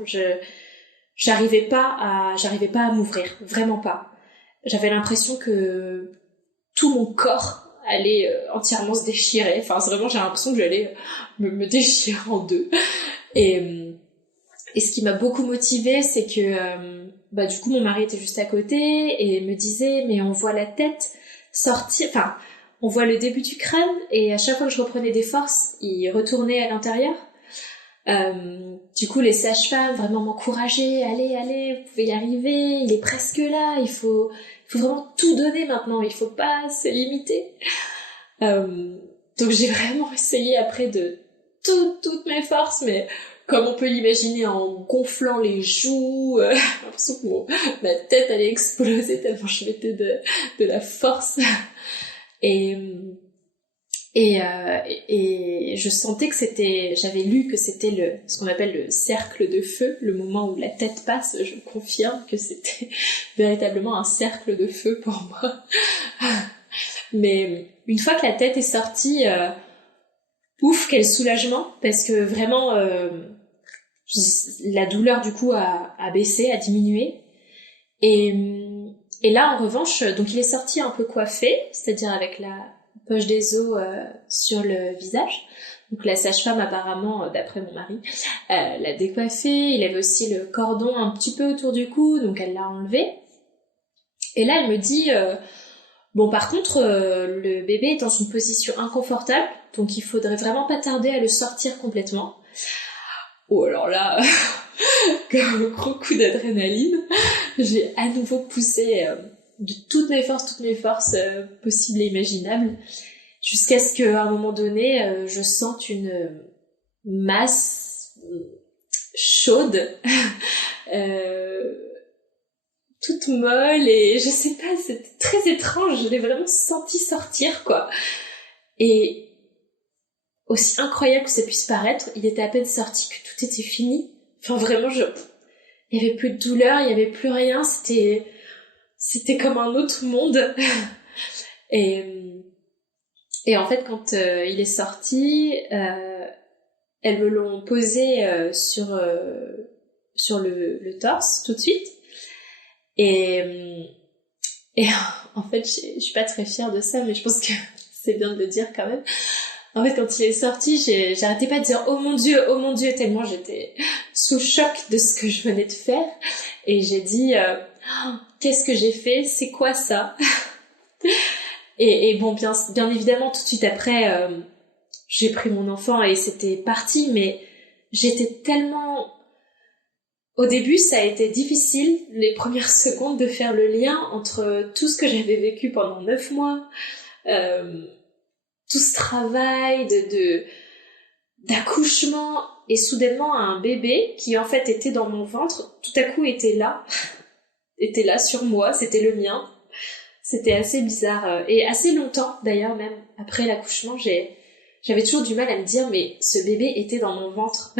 J'arrivais pas à m'ouvrir, vraiment pas. J'avais l'impression que tout mon corps allait entièrement se déchirer. Enfin, vraiment, j'ai l'impression que j'allais me déchirer en deux. Et ce qui m'a beaucoup motivée, c'est que du coup, mon mari était juste à côté et me disait, mais on voit la tête sortir, enfin, on voit le début du crâne et à chaque fois que je reprenais des forces, il retournait à l'intérieur. Du coup, les sages-femmes vraiment m'encourageaient, allez, vous pouvez y arriver, il est presque là, il faut vraiment tout donner maintenant, il faut pas se limiter. Donc j'ai vraiment essayé après de toutes mes forces, mais comme on peut l'imaginer en gonflant les joues, j'ai l'impression que ma tête allait exploser tellement je mettais de la force. Et je sentais que j'avais lu que c'était ce qu'on appelle le cercle de feu, le moment où la tête passe. Je confirme que c'était véritablement un cercle de feu pour moi. Mais une fois que la tête est sortie, ouf, quel soulagement, parce que vraiment, la douleur du coup a baissé, a diminué. Et là, en revanche, donc il est sorti un peu coiffé, c'est-à-dire avec la poche des os sur le visage. Donc la sage-femme, apparemment, d'après mon mari, l'a décoiffé. Il avait aussi le cordon un petit peu autour du cou, donc elle l'a enlevé. Et là, elle me dit, bon, par contre, le bébé est dans une position inconfortable, donc il faudrait vraiment pas tarder à le sortir complètement. Oh, alors là, comme un gros coup d'adrénaline, j'ai à nouveau poussé de toutes mes forces possibles et imaginables, jusqu'à ce qu'à un moment donné, je sente une masse chaude, toute molle, et je sais pas, c'était très étrange, je l'ai vraiment senti sortir, quoi. Et aussi incroyable que ça puisse paraître, il était à peine sorti que tout était fini. Enfin, vraiment, il y avait plus de douleur, il y avait plus rien, c'était comme un autre monde. Et en fait, quand il est sorti, elles me l'ont posé sur le torse tout de suite. Et en fait, je suis pas très fière de ça, mais je pense que c'est bien de le dire quand même. En fait, quand il est sorti, j'arrêtais pas de dire oh mon Dieu, tellement j'étais sous le choc de ce que je venais de faire. Et j'ai dit qu'est-ce que j'ai fait? C'est quoi ça? et bon, bien évidemment, tout de suite après, j'ai pris mon enfant et c'était parti, mais j'étais tellement... Au début, ça a été difficile, les premières secondes, de faire le lien entre tout ce que j'avais vécu pendant 9 mois, tout ce travail d'accouchement, et soudainement un bébé qui en fait était dans mon ventre, tout à coup était là sur moi, c'était le mien. C'était assez bizarre, et assez longtemps d'ailleurs, même après l'accouchement, j'avais toujours du mal à me dire mais ce bébé était dans mon ventre.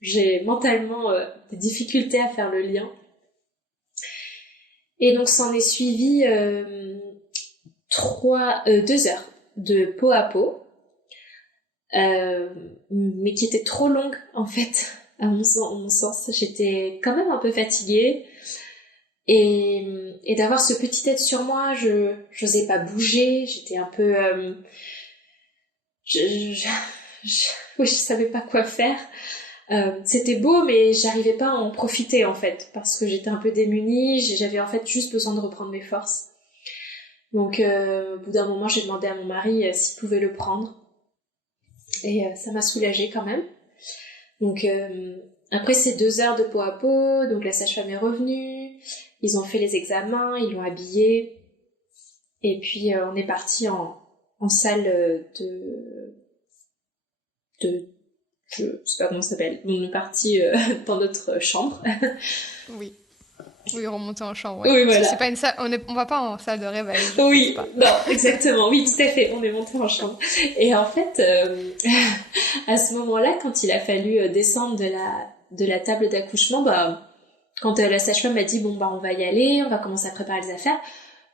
J'ai mentalement des difficultés à faire le lien. Et donc s'en est suivi 2 heures de peau à peau, mais qui était trop longue en fait, à mon sens. J'étais quand même un peu fatiguée, et d'avoir ce petit tête sur moi, j'osais pas bouger, j'étais un peu oui, je savais pas quoi faire. C'était beau, mais j'arrivais pas à en profiter en fait, parce que j'étais un peu démunie. J'avais en fait juste besoin de reprendre mes forces. Donc, au bout d'un moment, j'ai demandé à mon mari s'il pouvait le prendre, et ça m'a soulagée quand même. Donc, après ces 2 heures de peau à peau, donc la sage-femme est revenue, ils ont fait les examens, ils l'ont habillée, et puis on est parti en salle je sais pas comment ça s'appelle. On est parti dans notre chambre. Oui. Oui, remonter en chambre, ouais. Oui, voilà. C'est pas une salle, on va pas en salle de réveil. Oui, non, exactement. Oui, tout à fait. On est monté en chambre. Et en fait, à ce moment-là, quand il a fallu descendre de la table d'accouchement, quand la sage-femme m'a dit bon on va y aller, on va commencer à préparer les affaires,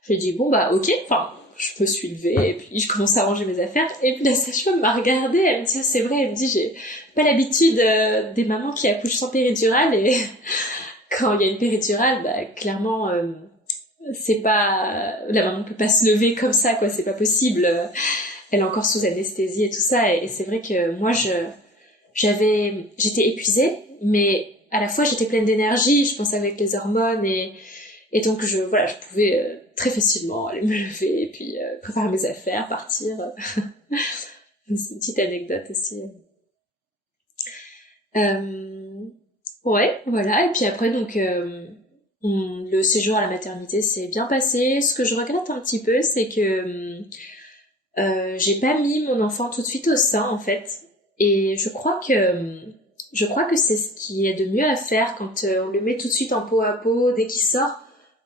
j'ai dit bon ok. Enfin, je me suis levée et puis je commence à ranger mes affaires. Et puis la sage-femme m'a regardée, elle me dit c'est vrai, elle me dit j'ai pas l'habitude des mamans qui accouchent sans péridurale, et quand il y a une péridurale, clairement c'est pas, la maman peut pas se lever comme ça, quoi, c'est pas possible. Elle est encore sous anesthésie et tout ça, et c'est vrai que moi j'étais épuisée, mais à la fois j'étais pleine d'énergie, je pense avec les hormones, et donc je pouvais très facilement aller me lever et puis préparer mes affaires, partir. C'est une petite anecdote aussi. Ouais, voilà. Et puis après, donc, le séjour à la maternité s'est bien passé. Ce que je regrette un petit peu, c'est que j'ai pas mis mon enfant tout de suite au sein, en fait. Et je crois que c'est ce qui est de mieux à faire quand on le met tout de suite en peau à peau, dès qu'il sort,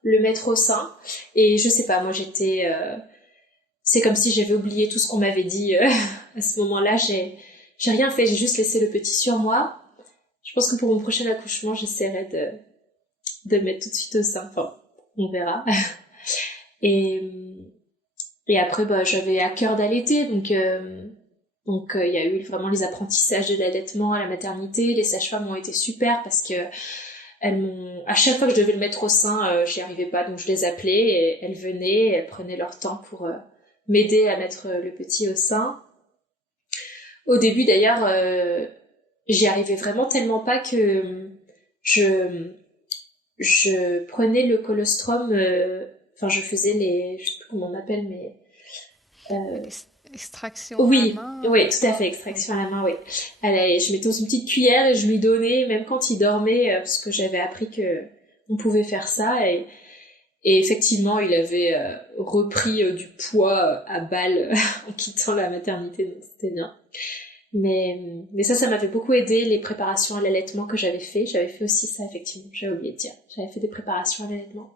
le mettre au sein. Et je sais pas, moi c'est comme si j'avais oublié tout ce qu'on m'avait dit à ce moment-là. J'ai rien fait, j'ai juste laissé le petit sur moi. Je pense que pour mon prochain accouchement, j'essaierai de le mettre tout de suite au sein. Enfin, on verra. Et après, j'avais à cœur d'allaiter, donc il y a eu vraiment les apprentissages de l'allaitement à la maternité. Les sages-femmes ont été super parce que à chaque fois que je devais le mettre au sein, j'y arrivais pas, donc je les appelais et elles venaient, et elles prenaient leur temps pour m'aider à mettre le petit au sein. Au début d'ailleurs, j'y arrivais vraiment tellement pas que je prenais le colostrum, je faisais je sais plus comment on appelle, mais extraction oui, à la main. Oui, tout à fait, extraction à la main, oui. Je mettais dans une petite cuillère et je lui donnais, même quand il dormait, parce que j'avais appris que on pouvait faire ça, et effectivement, il avait repris du poids à balle en quittant la maternité, donc c'était bien. Mais ça m'avait beaucoup aidé, les préparations à l'allaitement que j'avais fait. J'avais fait aussi ça, effectivement, j'avais oublié de dire. J'avais fait des préparations à l'allaitement.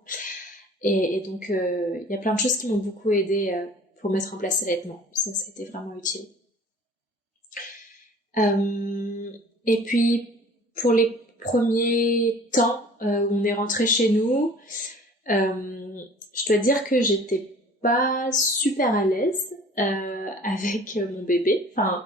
Et donc, il y a plein de choses qui m'ont beaucoup aidé pour mettre en place l'allaitement. Ça a été vraiment utile. Et puis, pour les premiers temps où on est rentré chez nous, je dois dire que j'étais pas super à l'aise avec mon bébé. Enfin,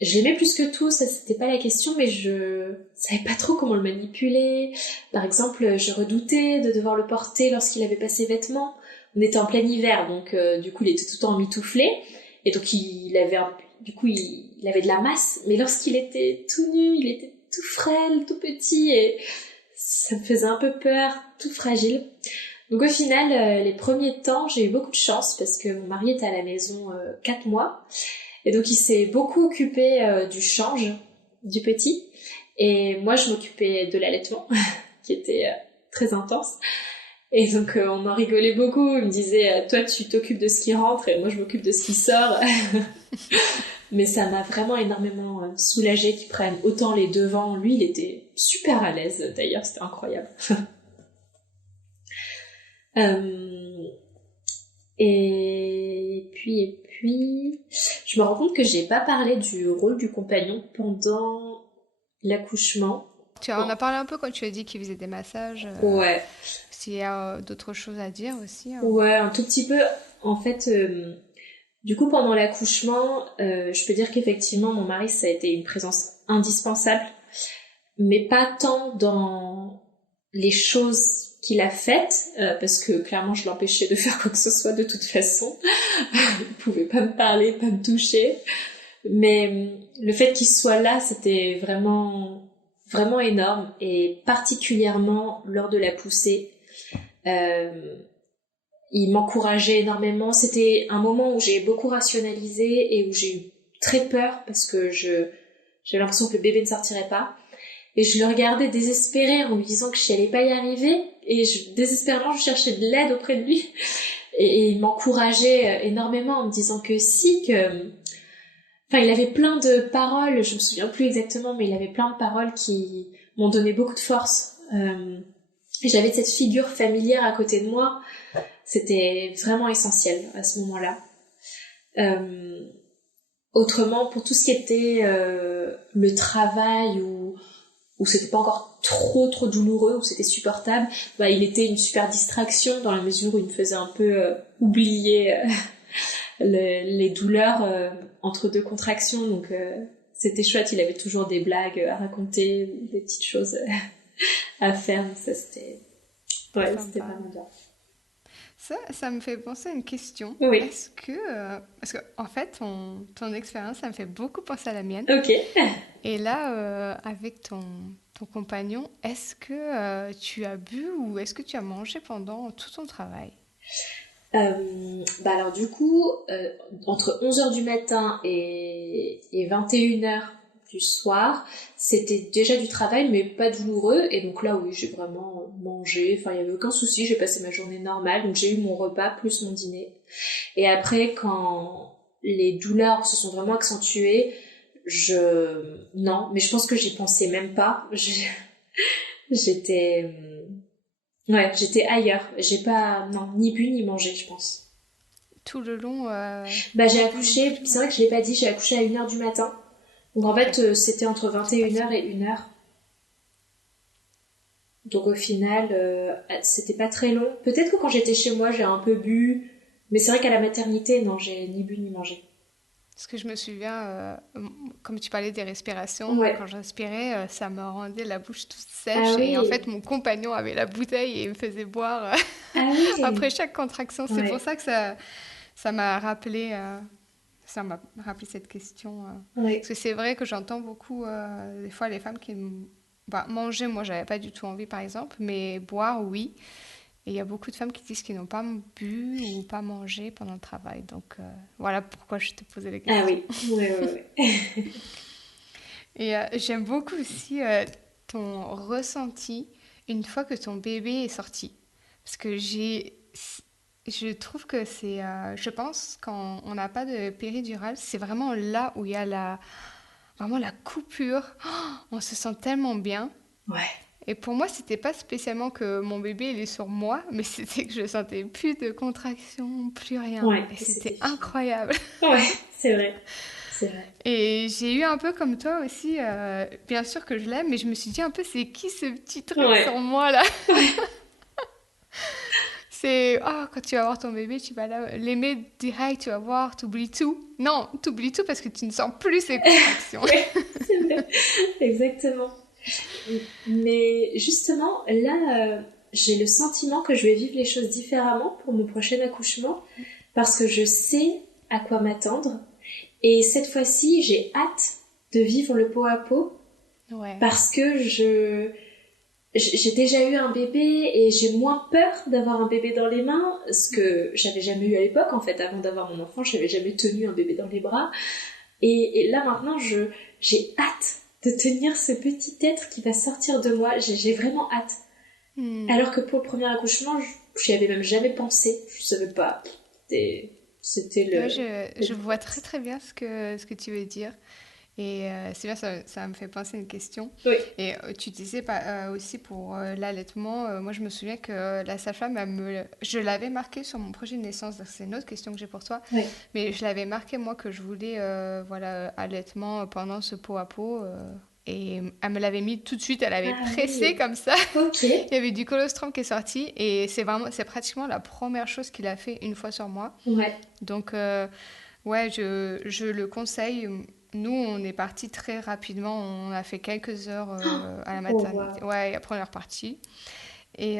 je l'aimais plus que tout, ça c'était pas la question, mais je savais pas trop comment le manipuler. Par exemple, je redoutais de devoir le porter lorsqu'il avait pas ses vêtements. On était en plein hiver, donc du coup il était tout le temps emmitouflé, et donc il avait de la masse, mais lorsqu'il était tout nu, il était tout frêle, tout petit, et ça me faisait un peu peur, tout fragile. Donc au final, les premiers temps, j'ai eu beaucoup de chance parce que mon mari était à la maison 4 mois, et donc il s'est beaucoup occupé du change du petit, et moi je m'occupais de l'allaitement qui était très intense. Et donc on en rigolait beaucoup, il me disait toi tu t'occupes de ce qui rentre et moi je m'occupe de ce qui sort. Mais ça m'a vraiment énormément soulagée qu'ils prennent autant les devants. Lui il était super à l'aise d'ailleurs, c'était incroyable. Et puis je me rends compte que j'ai pas parlé du rôle du compagnon pendant l'accouchement. Tu en as parlé un peu quand tu as dit qu'il faisait des massages. Ouais. S'il y a d'autres choses à dire aussi. Ouais, un tout petit peu. En fait, du coup, pendant l'accouchement, je peux dire qu'effectivement, mon mari, ça a été une présence indispensable, mais pas tant dans les choses qu'il a faites, parce que clairement je l'empêchais de faire quoi que ce soit de toute façon. Il pouvait pas me parler, pas me toucher. Mais le fait qu'il soit là, c'était vraiment, vraiment énorme. Et particulièrement lors de la poussée, il m'encourageait énormément. C'était un moment où j'ai beaucoup rationalisé et où j'ai eu très peur parce que j'avais l'impression que le bébé ne sortirait pas. Et je le regardais désespéré en lui disant que je n'allais pas y arriver. Et désespérément, je cherchais de l'aide auprès de lui. Et il m'encourageait énormément en me disant que si, que... Enfin, il avait plein de paroles, je me souviens plus exactement, mais il avait plein de paroles qui m'ont donné beaucoup de force. J'avais cette figure familière à côté de moi. C'était vraiment essentiel à ce moment-là. Autrement, pour tout ce qui était le travail où c'était pas encore trop douloureux, où c'était supportable, bah il était une super distraction dans la mesure où il me faisait un peu oublier les douleurs entre deux contractions. Donc c'était chouette, il avait toujours des blagues à raconter, des petites choses à faire. Donc ça c'était vraiment bien. Ça me fait penser à une question. Oui. Est-ce que... parce que, en fait, ton expérience, ça me fait beaucoup penser à la mienne. Ok. Et là, avec ton compagnon, est-ce que tu as bu ou est-ce que tu as mangé pendant tout ton travail? Bah alors du coup, entre 11h du matin et 21h du soir, c'était déjà du travail mais pas douloureux, et donc là oui, j'ai vraiment mangé, enfin il y avait aucun souci, j'ai passé ma journée normale, donc j'ai eu mon repas plus mon dîner. Et après, quand les douleurs se sont vraiment accentuées, non, mais je pense que j'y pensais même pas. J'étais j'étais ailleurs. J'ai pas, non, ni bu ni mangé, je pense. Tout le long Bah j'ai pendant ton accouché, accouchement? c'est vrai que je l'ai pas dit, j'ai accouché à 1h du matin. Donc en Ok. fait, c'était entre C'est pas 21h si et long. 1h. Donc au final, c'était pas très long. Peut-être que quand j'étais chez moi, j'ai un peu bu. Mais c'est vrai qu'à la maternité, non, j'ai ni bu ni mangé. Parce que je me souviens, comme tu parlais des respirations, moi Ouais. quand j'inspirais, ça me rendait la bouche toute Ah sèche. Et en fait, oui. mon compagnon avait la bouteille et me faisait boire Ah après oui. chaque contraction. C'est pour Ouais. ça que ça m'a rappelé, ça m'a rappelé cette question. Parce Ouais. que c'est vrai que j'entends beaucoup, des fois, les femmes bah, manger, moi, j'avais pas du tout envie, par exemple, mais boire, oui. Et il y a beaucoup de femmes qui disent qu'ils n'ont pas bu ou pas mangé pendant le travail. Donc, voilà pourquoi je te posais les Ah questions. oui. Ouais, ouais, ouais. Et j'aime beaucoup aussi ton ressenti une fois que ton bébé est sorti. Parce que je trouve que c'est, je pense, quand on n'a pas de péridurale, c'est vraiment là où il y a vraiment la coupure. Oh, on se sent tellement bien. Ouais. Et pour moi, c'était pas spécialement que mon bébé il est sur moi, mais c'était que je sentais plus de contraction, plus rien. Ouais. Et Que c'était c'était fini. incroyable. Ouais. C'est vrai. C'est vrai. Et j'ai eu un peu comme toi aussi, bien sûr que je l'aime, mais je me suis dit un peu, c'est qui ce petit truc sur Ouais. moi là? Ouais. C'est, ah, quand tu vas voir ton bébé, tu vas l'aimer direct, tu vas voir, t'oublies tout. Non, t'oublies tout parce que tu ne sens plus ses contractions. Ouais. C'est vrai. Exactement. Mais justement, là, j'ai le sentiment que je vais vivre les choses différemment pour mon prochain accouchement parce que je sais à quoi m'attendre. Et cette fois-ci, j'ai hâte de vivre le pot à pot Ouais. parce que j'ai déjà eu un bébé et j'ai moins peur d'avoir un bébé dans les mains, ce que j'avais jamais eu à l'époque. En fait, avant d'avoir mon enfant, j'avais jamais tenu un bébé dans les bras. Et là maintenant, j'ai hâte de tenir ce petit être qui va sortir de moi. J'ai vraiment hâte. Hmm. Alors que pour le premier accouchement, j'y avais même jamais pensé. Je savais pas. C'était Ouais, le... je vois très très bien ce que tu veux dire. Et c'est bien, ça me fait penser à une question. Oui, Et tu disais aussi pour l'allaitement, moi je me souviens que la sage-femme, je l'avais marqué sur mon projet de naissance, donc c'est une autre question que j'ai pour toi, oui. mais je l'avais marqué moi que je voulais voilà, allaitement pendant ce pot à pot. Et elle me l'avait mis tout de suite, elle avait Ah pressé oui. comme ça. Ok. Il y avait du colostrum qui est sorti et c'est pratiquement la première chose qu'il a fait une fois sur moi. Ouais. Donc ouais, je le conseille. nous, on est parti très rapidement. On a fait quelques heures à la Oh, maternité. wow. Ouais, et après, on est reparti. Et,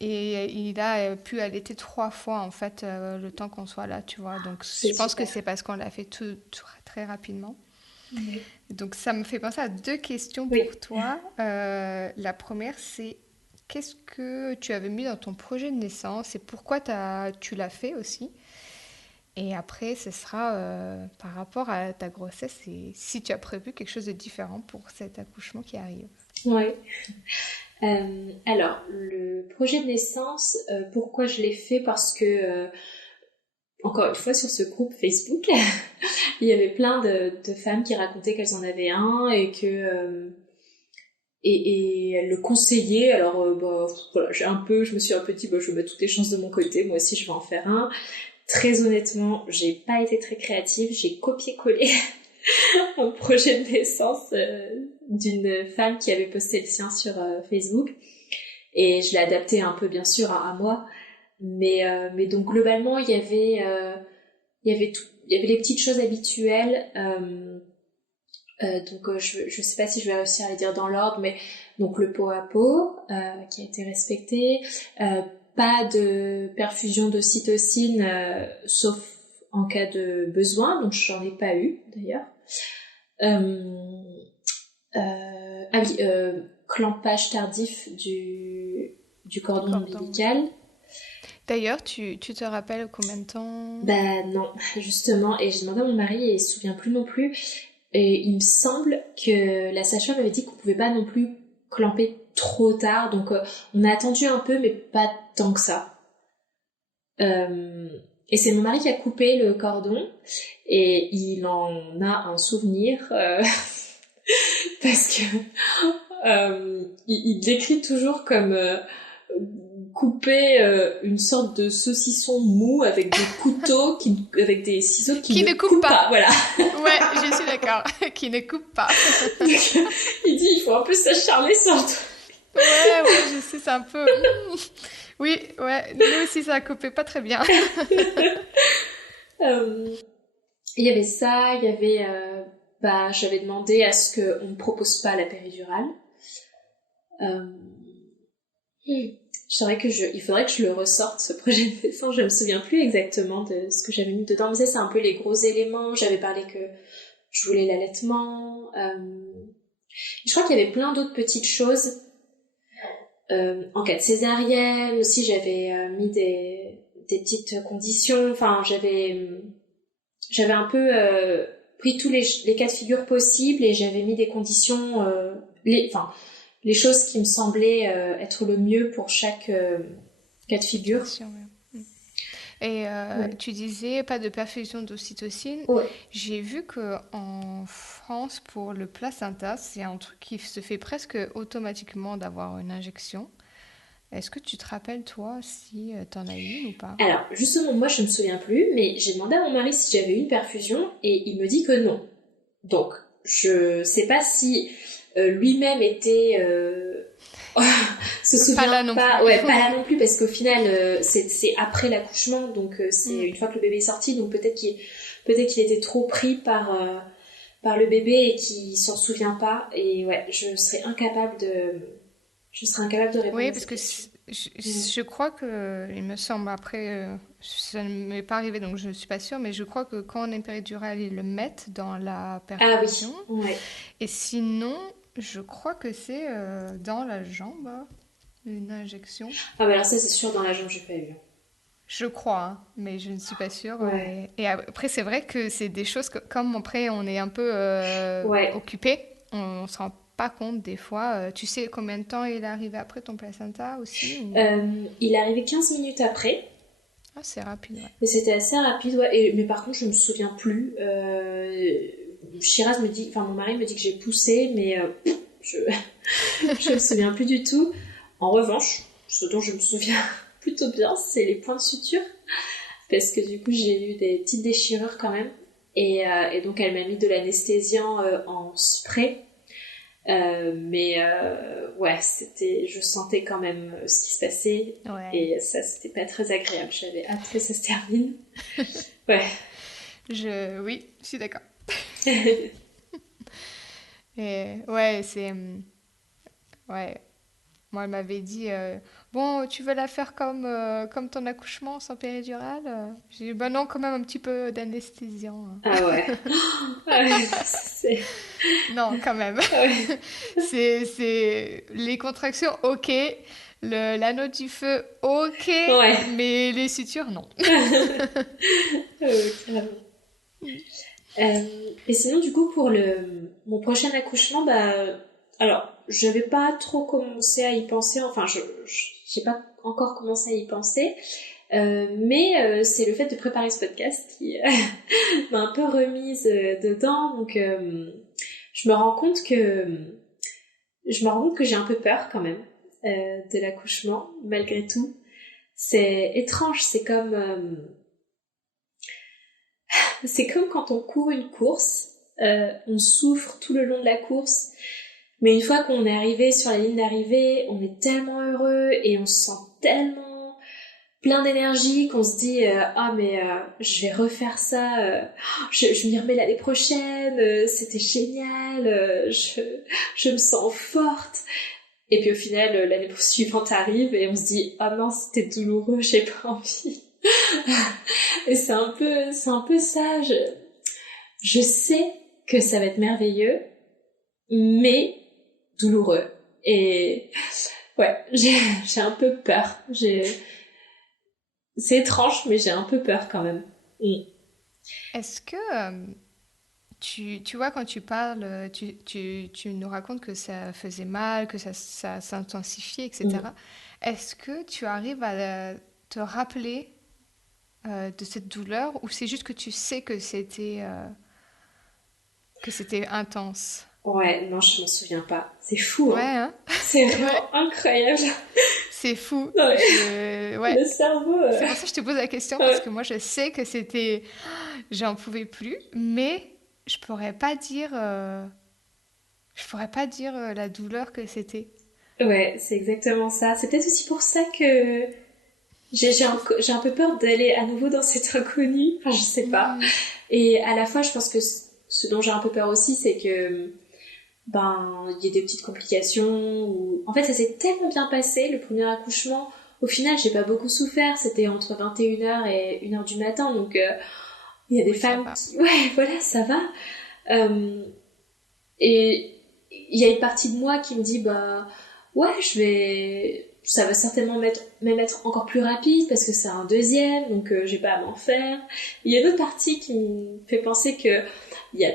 et il a pu allaiter 3 fois, en fait, le temps qu'on soit là, tu vois. Donc, C'est je pense que super. c'est parce qu'on l'a fait tout très rapidement. Oui. Donc, ça me fait penser à 2 questions Oui. pour toi. La première, c'est qu'est-ce que tu avais mis dans ton projet de naissance et pourquoi tu l'as fait aussi? Et après, ce sera par rapport à ta grossesse et si tu as prévu quelque chose de différent pour cet accouchement qui arrive. Ouais. Alors, le projet de naissance, pourquoi je l'ai fait? Parce que, encore une fois, sur ce groupe Facebook, il y avait plein de femmes qui racontaient qu'elles en avaient un et que et elles le conseillaient. Alors, bah, voilà, je me suis un peu dit, bah, je vais mettre toutes les chances de mon côté. Moi aussi, je vais en faire un. Très honnêtement, j'ai pas été très créative. J'ai copié-collé un projet de naissance d'une femme qui avait posté le sien sur Facebook. Et je l'ai adapté un peu, bien sûr, à moi. Mais donc, globalement, il y avait les petites choses habituelles. Donc, je sais pas si je vais réussir à les dire dans l'ordre, mais donc le pot à pot qui a été respecté. Pas de perfusion d'ocytocine, sauf en cas de besoin. Donc, j'en ai pas eu, d'ailleurs. Ah oui, clampage tardif du Du cordon cordon, ouais. ombilical. D'ailleurs, tu te rappelles combien de temps? Bah non, justement, et j'ai demandé à mon mari et il se souvient plus non plus. Et il me semble que la sage-femme avait dit qu'on pouvait pas non plus clamper trop tard, donc on a attendu un peu, mais pas tant que ça. Euh, et c'est mon mari qui a coupé le cordon, et il en a un souvenir, parce que il décrit toujours comme couper une sorte de saucisson mou avec des couteaux, avec des ciseaux qui Qui ne ne coupe coupent pas. pas, voilà. Ouais, je suis d'accord. Qui ne coupe pas. Donc, il dit, il faut un peu s'acharner sur toi. Ouais, je sais, c'est un peu... Oui, ouais, nous aussi, ça a coupé pas très bien. Euh, il y avait ça, il y avait... bah, j'avais demandé à ce qu'on ne propose pas la péridurale. Euh, c'est vrai que il faudrait que je le ressorte, ce projet de naissance. Je me souviens plus exactement de ce que j'avais mis dedans. Mais ça, c'est un peu les gros éléments. J'avais parlé que je voulais l'allaitement. Je crois qu'il y avait plein d'autres petites choses. En cas de césarienne aussi, j'avais mis des petites conditions. Enfin, j'avais un peu pris tous les cas de figure possibles et j'avais mis des conditions, les choses qui me semblaient être le mieux pour chaque cas de figure. Situation, ouais. Et Ouais. tu disais pas de perfusion d'ocytocine. Ouais. J'ai vu que en France, pour le placenta, c'est un truc qui se fait presque automatiquement d'avoir une injection. Est-ce que tu te rappelles, toi, si t'en as eu ou pas? Alors, justement, moi, je me souviens plus, mais j'ai demandé à mon mari si j'avais eu une perfusion et il me dit que non. Donc, je sais pas si lui-même était se Pas souvient là non pas, plus. ouais, pas là non plus parce qu'au final c'est après l'accouchement, donc c'est Mm. une fois que le bébé est sorti, donc peut-être qu'il était trop pris par le bébé et qu'il s'en souvient pas. Et ouais, je serais incapable de répondre Oui, à parce cette que question. je crois que, il me semble, après, ça ne m'est pas arrivé, donc je ne suis pas sûre, mais je crois que quand on est péridurale, ils le mettent dans la Ah oui, perfusion. ouais. Et sinon, je crois que c'est dans la jambe, hein, une injection. Ah bah alors ça c'est sûr, dans la jambe j'ai pas eu. Je crois, hein, mais je ne suis pas sûre. Ouais, Et après, c'est vrai que c'est des choses que, comme après, on est un peu ouais. occupé, on ne se rend pas compte des fois. Tu sais combien de temps il est arrivé après ton placenta aussi ou... Il est arrivé 15 minutes après. Ah, c'est rapide, ouais. Mais c'était assez rapide, ouais. Mais par contre, je me souviens plus. Shiraz me dit, enfin mon mari me dit que j'ai poussé, mais je je me souviens plus du tout. En revanche, ce dont je me souviens plutôt bien, c'est les points de suture, parce que du coup j'ai eu des petites déchirures quand même. Et donc elle m'a mis de l'anesthésiant en spray. Mais ouais, je sentais quand même ce qui se passait Ouais. et ça, c'était pas très agréable. J'avais hâte que ça se termine. Ouais. Oui, je suis d'accord. Et ouais, ouais. Moi, elle m'avait dit, bon, tu veux la faire comme ton accouchement sans péridurale? J'ai dit, bah non, quand même un petit peu d'anesthésiant, hein. Ah ouais. Ouais, c'est... Non, quand même. Ouais. C'est les contractions, ok. L'anneau du feu, ok. Ouais. Mais les sutures, non. Carrément. Et sinon, du coup, pour mon prochain accouchement, alors, je vais pas trop commencer à y penser, enfin, j'ai pas encore commencé à y penser, mais c'est le fait de préparer ce podcast qui m'a un peu remise dedans, donc je me rends compte que j'ai un peu peur quand même de l'accouchement, malgré tout. C'est étrange, c'est comme quand on court une course, on souffre tout le long de la course, mais une fois qu'on est arrivé sur la ligne d'arrivée, on est tellement heureux et on se sent tellement plein d'énergie qu'on se dit ah mais je vais refaire ça, je m'y remets l'année prochaine, c'était génial, je me sens forte. Et puis au final, l'année suivante arrive et on se dit ah non c'était douloureux, j'ai pas envie. Et c'est un peu ça. Je sais que ça va être merveilleux, mais douloureux. Et ouais, j'ai un peu peur. C'est étrange, mais j'ai un peu peur quand même. Mm. Est-ce que tu vois, quand tu parles, tu nous racontes que ça faisait mal, que ça s'intensifiait, Mm. etc. Est-ce que tu arrives à te rappeler de cette douleur ou c'est juste que tu sais que c'était intense? Ouais, non, je m'en souviens pas. C'est fou, Ouais, hein. hein. C'est Ouais, vraiment incroyable. c'est fou. Ouais, Ouais. le cerveau. C'est pour ça que je te pose la question parce Ouais. que moi je sais que c'était, j'en pouvais plus, mais je pourrais pas dire, la douleur que c'était. Ouais, c'est exactement ça. C'est peut-être aussi pour ça que j'ai un peu peur d'aller à nouveau dans cet inconnu. Enfin, je sais pas. Hmm. Et à la fois, je pense que ce dont j'ai un peu peur aussi, c'est que il y a des petites complications. En fait, ça s'est tellement bien passé, le premier accouchement. Au final, j'ai pas beaucoup souffert. C'était entre 21h et 1h du matin. Donc, il y a des Oui, ça femmes va. qui... Ouais, voilà, ça va. Euh, et il y a une partie de moi qui me dit, ouais, ça va certainement même être encore plus rapide parce que c'est un deuxième, donc j'ai pas à m'en faire. Il y a une autre partie qui me fait penser que il y a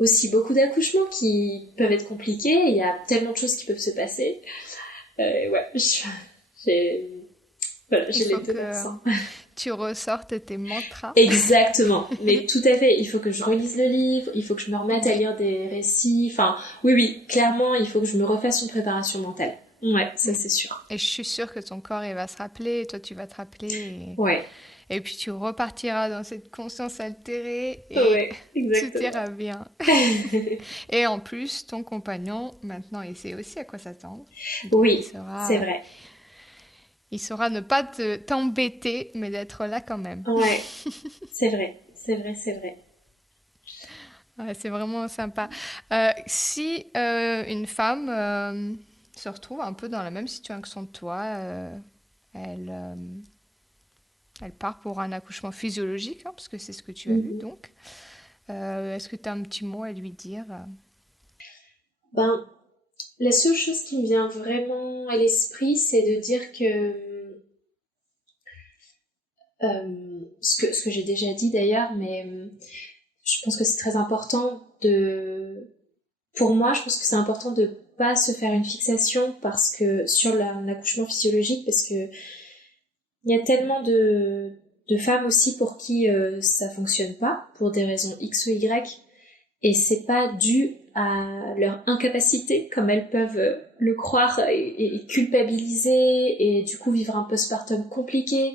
aussi beaucoup d'accouchements qui peuvent être compliqués, il y a tellement de choses qui peuvent se passer. Ouais, j'ai, voilà, Il j'ai les faut deux que versants. tu ressortes tes mantras. Exactement, mais tout à fait, il faut que je relise le livre, il faut que je me remette à Oui. lire des récits, enfin, oui, oui, clairement, il faut que je me refasse une préparation mentale. Ouais, ça Mm. c'est sûr. Et je suis sûre que ton corps, il va se rappeler, et toi, tu vas te rappeler. Ouais, Et puis, tu repartiras dans cette conscience altérée et ouais, tout exactement. ira bien. Et en plus, ton compagnon, maintenant, il sait aussi à quoi s'attendre. Donc, Oui, c'est vrai. il saura ne pas t'embêter, mais d'être là quand même. Ouais, c'est vrai, c'est vrai, c'est vrai. Ouais, c'est vraiment sympa. Si une femme se retrouve un peu dans la même situation que toi, elle, euh, elle part pour un accouchement physiologique, hein, parce que c'est ce que tu as eu, Mhm. donc. Est-ce que tu as un petit mot à lui dire? Ben, la seule chose qui me vient vraiment à l'esprit, c'est de dire que ce que j'ai déjà dit d'ailleurs, mais je pense que c'est très important pour moi, je pense que c'est important de pas se faire une fixation parce que sur l'accouchement physiologique, parce que il y a tellement de femmes aussi pour qui ça fonctionne pas pour des raisons X ou Y, et c'est pas dû à leur incapacité comme elles peuvent le croire et culpabiliser et du coup vivre un postpartum compliqué.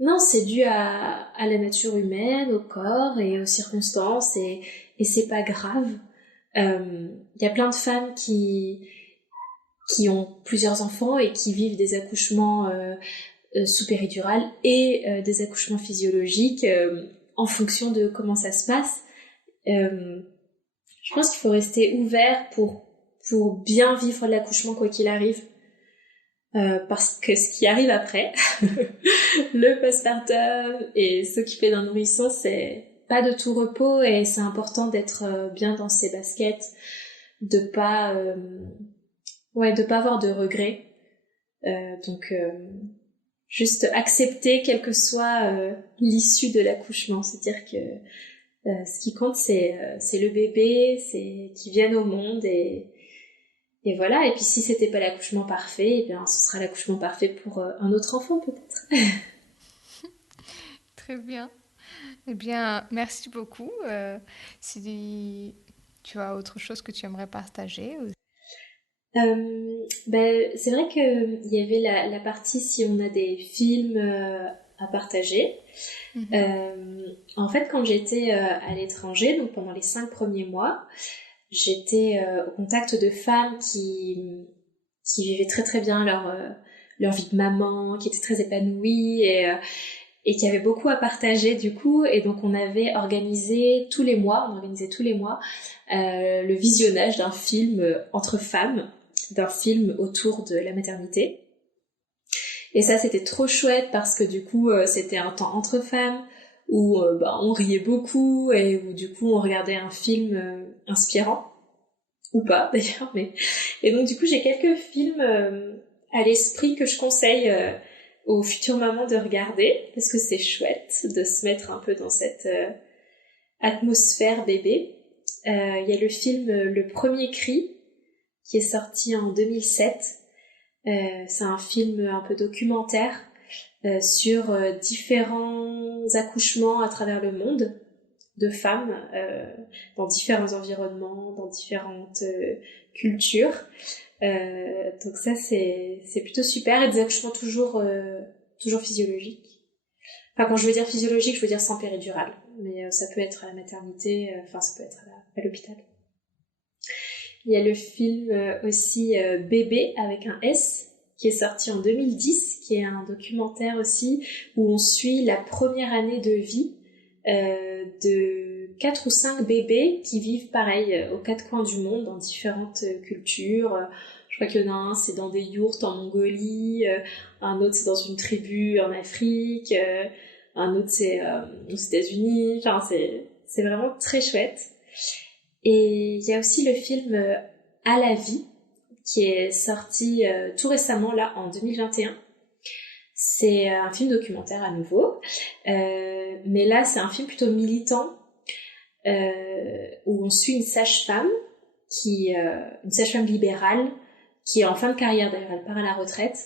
Non, c'est dû à la nature humaine, au corps et aux circonstances, et c'est pas grave. Il y a plein de femmes qui ont plusieurs enfants et qui vivent des accouchements sous péridurale et des accouchements physiologiques en fonction de comment ça se passe. Je pense qu'il faut rester ouvert pour bien vivre l'accouchement quoi qu'il arrive. Parce que ce qui arrive après, le postpartum et s'occuper d'un nourrisson, c'est pas de tout repos et c'est important d'être bien dans ses baskets, de pas avoir de regrets. Donc juste accepter quelle que soit l'issue de l'accouchement, c'est-à-dire que ce qui compte c'est le bébé, c'est qu'il vienne au monde et voilà. Et puis si c'était pas l'accouchement parfait, eh bien ce sera l'accouchement parfait pour un autre enfant peut-être. Très bien. Eh bien, merci beaucoup. Si tu as autre chose que tu aimerais partager C'est vrai que il y avait la partie si on a des films à partager. En fait, quand j'étais à l'étranger, donc pendant les 5 premiers mois, j'étais au contact de femmes qui vivaient très très bien leur vie de maman, qui étaient très épanouies et qui avaient beaucoup à partager du coup. Et donc on organisait tous les mois le visionnage d'un film entre femmes, d'un film autour de la maternité. Et ça c'était trop chouette parce que du coup c'était un temps entre femmes où on riait beaucoup et où du coup on regardait un film inspirant ou pas d'ailleurs, mais et donc du coup j'ai quelques films à l'esprit que je conseille aux futures mamans de regarder parce que c'est chouette de se mettre un peu dans cette atmosphère bébé. Il y a le film Le Premier Cri qui est sorti en 2007. C'est un film un peu documentaire sur différents accouchements à travers le monde de femmes dans différents environnements, dans différentes cultures. Donc ça c'est plutôt super et des accouchements toujours physiologiques. Enfin quand je veux dire physiologique, je veux dire sans péridurale, mais ça peut être à la maternité, ça peut être à l'hôpital. Il y a le film aussi Bébé avec un S qui est sorti en 2010, qui est un documentaire aussi où on suit la première année de vie de 4 ou 5 bébés qui vivent pareil aux 4 coins du monde dans différentes cultures. Je crois qu'il y en a un, c'est dans des yourtes en Mongolie, un autre c'est dans une tribu en Afrique, un autre c'est aux États-Unis. Enfin, c'est vraiment très chouette. Et il y a aussi le film À la vie qui est sorti tout récemment là en 2021. C'est un film documentaire à nouveau, mais là c'est un film plutôt militant où on suit une sage-femme une sage-femme libérale qui est en fin de carrière d'ailleurs, elle part à la retraite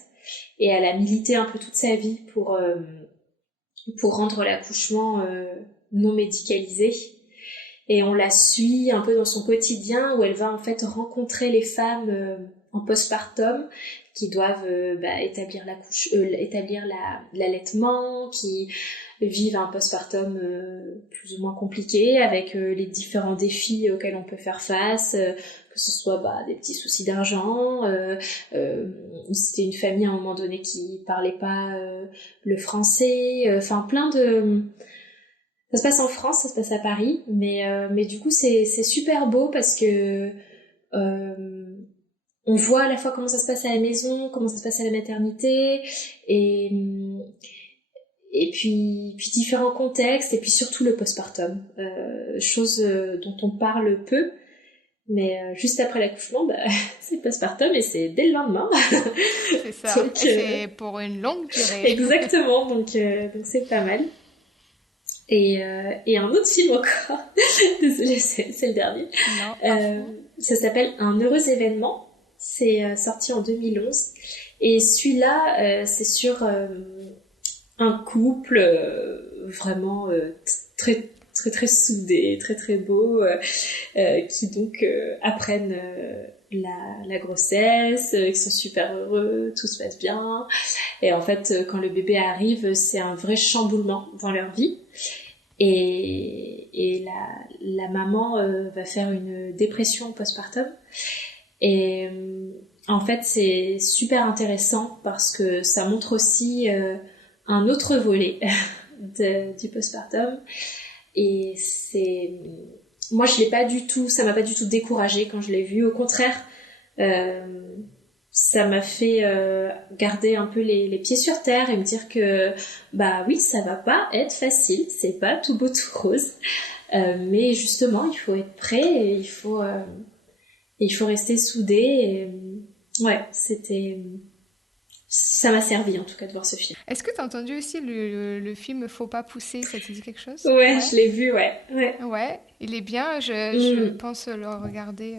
et elle a milité un peu toute sa vie pour rendre l'accouchement non médicalisé. Et on la suit un peu dans son quotidien où elle va en fait rencontrer les femmes en postpartum qui doivent établir l'allaitement, qui vivent un postpartum plus ou moins compliqué avec les différents défis auxquels on peut faire face, que ce soit des petits soucis d'argent, c'était une famille à un moment donné qui parlait pas le français, plein de... Ça se passe en France, ça se passe à Paris, mais du coup c'est super beau parce que on voit à la fois comment ça se passe à la maison, comment ça se passe à la maternité, et puis différents contextes, et puis surtout le postpartum, chose dont on parle peu, mais juste après l'accouchement, c'est le postpartum et c'est dès le lendemain. C'est ça, donc, c'est pour une longue durée. Exactement, donc c'est pas mal. Et un autre film encore, désolée, c'est le dernier. Non, ça s'appelle Un heureux événement. C'est sorti en 2011. Et celui-là, c'est sur un couple vraiment très très très soudé, très très beau, qui donc apprennent la grossesse, qui sont super heureux, tout se passe bien. Et en fait, quand le bébé arrive, c'est un vrai chamboulement dans leur vie. Et la maman va faire une dépression postpartum. Et en fait, c'est super intéressant parce que ça montre aussi un autre volet du postpartum. Et moi, ça m'a pas du tout découragée quand je l'ai vu. Au contraire, euh, ça m'a fait garder un peu les pieds sur terre et me dire que, bah oui, ça va pas être facile, c'est pas tout beau tout rose. Mais justement, il faut être prêt et il faut rester soudé. Ouais, ça m'a servi en tout cas de voir ce film. Est-ce que tu as entendu aussi le film Faut pas pousser? Ça te dit quelque chose? Ouais, Ouais. je l'ai vu, ouais. Ouais. Ouais, il est bien. Je Mm. pense le regarder.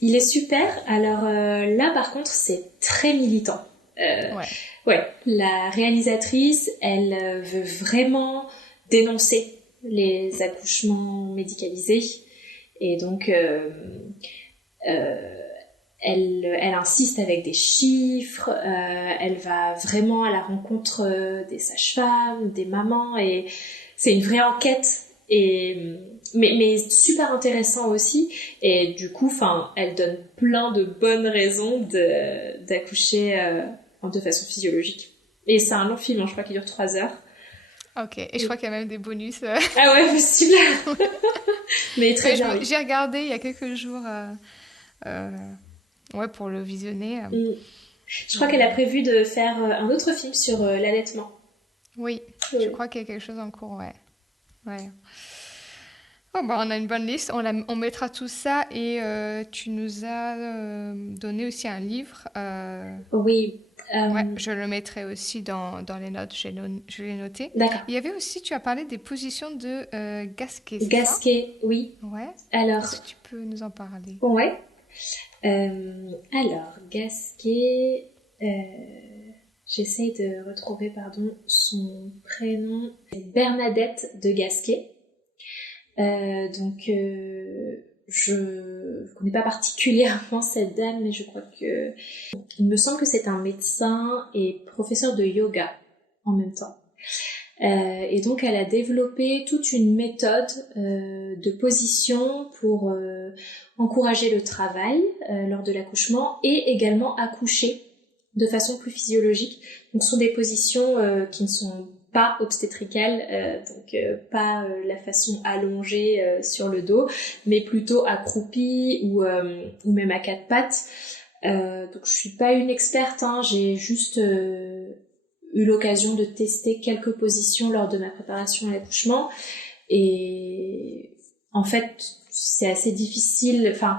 Il est super. Alors là, par contre, c'est très militant. Euh, Ouais. ouais, la réalisatrice, elle veut vraiment dénoncer les accouchements médicalisés. Et donc, euh, elle insiste avec des chiffres, elle va vraiment à la rencontre des sages-femmes, des mamans, et c'est une vraie enquête. Mais super intéressant aussi, et du coup, enfin, elle donne plein de bonnes raisons d'accoucher de façon physiologique. Et c'est un long film, hein, je crois qu'il dure 3 heures. Ok. Et je crois qu'il y a même des bonus. Ah ouais, possible. Mais très Mais bien, oui. j'ai regardé il y a quelques jours. Euh, ouais, pour le visionner. Mm. Je crois qu'elle a prévu de faire un autre film sur l'allaitement. Oui, je Mm. crois qu'il y a quelque chose en cours, ouais. Ouais. Oh, bah, on a une bonne liste, on mettra tout ça et tu nous as donné aussi un livre. Oui, Ouais, je le mettrai aussi dans les notes, je l'ai noté. d'accord. Il y avait aussi, tu as parlé des positions de Gasquet, c'est ça? Gasquet, oui. Ouais. Alors, Est-ce que tu peux nous en parler? ouais. Alors, Gasquet, j'essaye de retrouver, pardon, son prénom. C'est Bernadette de Gasquet. Je connais pas particulièrement cette dame, mais je crois que il me semble que c'est un médecin et professeur de yoga en même temps. Et donc elle a développé toute une méthode de position pour encourager le travail lors de l'accouchement et également accoucher de façon plus physiologique. Donc ce sont des positions qui ne sont pas obstétricales, pas la façon allongée sur le dos, mais plutôt accroupie ou même à quatre pattes. Donc je suis pas une experte, hein, j'ai juste eu l'occasion de tester quelques positions lors de ma préparation à l'accouchement et en fait c'est assez difficile, enfin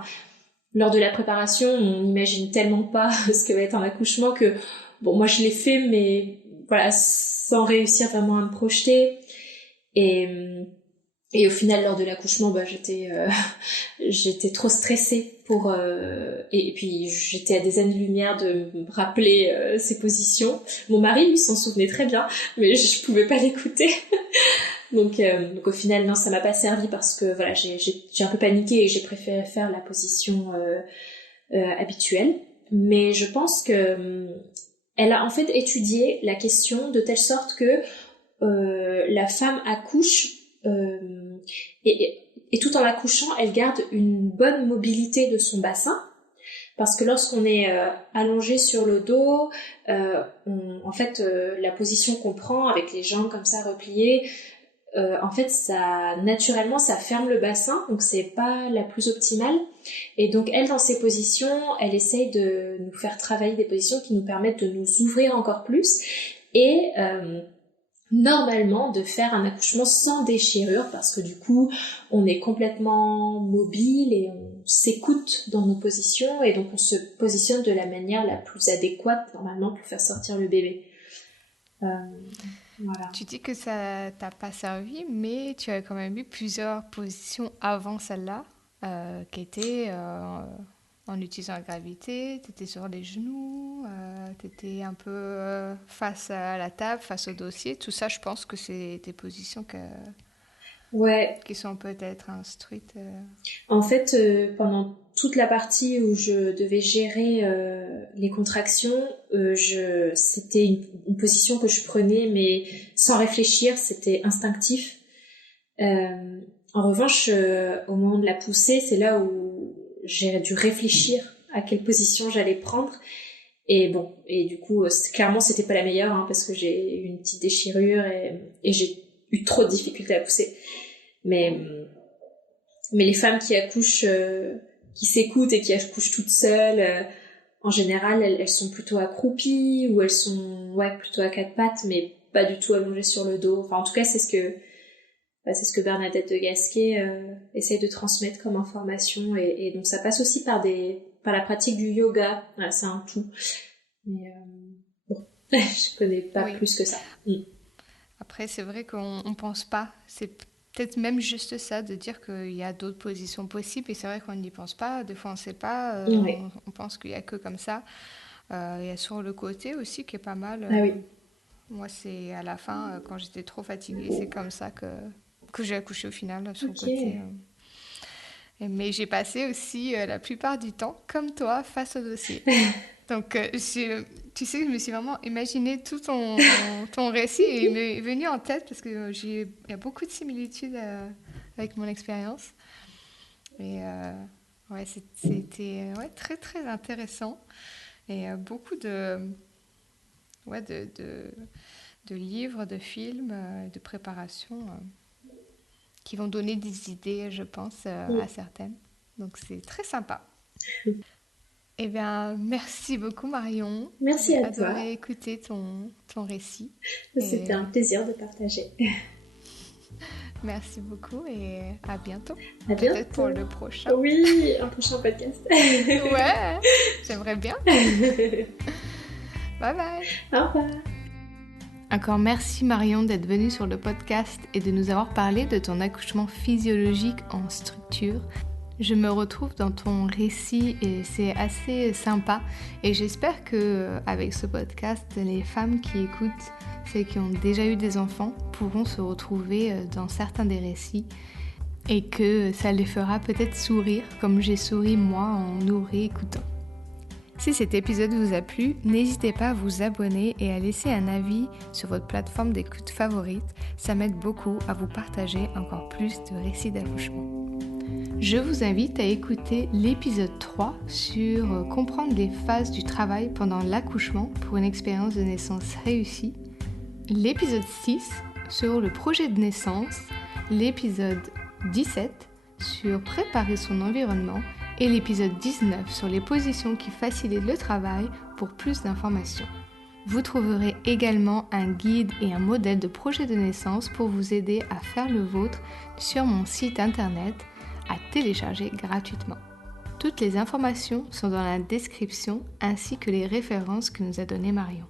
lors de la préparation on n'imagine tellement pas ce que va être un accouchement que bon moi je l'ai fait mais voilà sans réussir vraiment à me projeter et et au final, lors de l'accouchement, bah, j'étais trop stressée et puis j'étais à des années-lumière de me rappeler ces positions. Mon mari, lui, s'en souvenait très bien, mais je pouvais pas l'écouter. Donc au final, non, ça m'a pas servi parce que voilà, j'ai un peu paniqué et j'ai préféré faire la position habituelle. Mais je pense que elle a en fait étudié la question de telle sorte que la femme accouche et tout en accouchant, elle garde une bonne mobilité de son bassin. Parce que lorsqu'on est allongé sur le dos, la position qu'on prend avec les jambes comme ça repliées, en fait, naturellement, ça ferme le bassin, donc c'est pas la plus optimale. Et donc, elle, dans ces positions, elle essaye de nous faire travailler des positions qui nous permettent de nous ouvrir encore plus et normalement de faire un accouchement sans déchirure parce que du coup on est complètement mobile et on s'écoute dans nos positions et donc on se positionne de la manière la plus adéquate normalement pour faire sortir le bébé. Euh, voilà. Tu dis que ça t'a pas servi, mais tu as quand même eu plusieurs positions avant celle-là, qui étaient en utilisant la gravité, tu étais sur les genoux, tu étais un peu face à la table, face au dossier. Tout ça, je pense que c'est des positions Ouais, qui sont peut-être instruites. en fait, pendant toute la partie où je devais gérer les contractions, c'était une position que je prenais, mais sans réfléchir, c'était instinctif. En revanche, au moment de la poussée, c'est là où j'ai dû réfléchir à quelle position j'allais prendre. Et bon, et du coup, clairement, c'était pas la meilleure, hein, parce que j'ai eu une petite déchirure et j'ai eu trop de difficultés à pousser. Mais Mais les femmes qui accouchent, qui s'écoutent et qui accouchent toutes seules, en général, elles sont plutôt accroupies ou elles sont plutôt à quatre pattes, mais pas du tout allongées sur le dos. Enfin, en tout cas, c'est ce que Bernadette de Gasquet essaye de transmettre comme information. Et donc, ça passe aussi par la pratique du yoga. Voilà, c'est un tout. Mais bon, je connais pas plus que ça. Après, c'est vrai qu'on pense pas. C'est peut-être même juste ça, de dire qu'il y a d'autres positions possibles. Et c'est vrai qu'on n'y pense pas. Des fois, on ne sait pas. On pense qu'il n'y a que comme ça. Il y a sur le côté aussi qui est pas mal. Ah oui. Moi, c'est à la fin, quand j'étais trop fatiguée, c'est comme ça que j'ai accouché au final, sur le côté. Mais j'ai passé aussi la plupart du temps, comme toi, face au dossier. Donc, tu sais, je me suis vraiment imaginé tout ton récit et il m'est venu en tête parce qu'il y a beaucoup de similitudes avec mon expérience. Et c'était très, très intéressant. Et beaucoup de livres, de films, de préparation qui vont donner des idées, je pense, à certaines. Donc, c'est très sympa. Eh bien, merci beaucoup Marion. Merci à toi. J'ai adoré écouter ton récit. C'était un plaisir de partager. Merci beaucoup et à bientôt. À bientôt. Peut-être pour le prochain. Oui, un prochain podcast. Ouais, j'aimerais bien. Bye bye. Au revoir. Encore merci Marion d'être venue sur le podcast et de nous avoir parlé de ton accouchement physiologique en structure. Je me retrouve dans ton récit et c'est assez sympa et j'espère que avec ce podcast, les femmes qui écoutent, celles qui ont déjà eu des enfants, pourront se retrouver dans certains des récits et que ça les fera peut-être sourire comme j'ai souri moi en nous réécoutant. Si cet épisode vous a plu, n'hésitez pas à vous abonner et à laisser un avis sur votre plateforme d'écoute favorite. Ça m'aide beaucoup à vous partager encore plus de récits d'accouchement. Je vous invite à écouter l'épisode 3 sur comprendre les phases du travail pendant l'accouchement pour une expérience de naissance réussie, l'épisode 6 sur le projet de naissance, l'épisode 17 sur préparer son environnement et l'épisode 19 sur les positions qui facilitent le travail pour plus d'informations. Vous trouverez également un guide et un modèle de projet de naissance pour vous aider à faire le vôtre sur mon site internet à télécharger gratuitement. Toutes les informations sont dans la description ainsi que les références que nous a données Marion.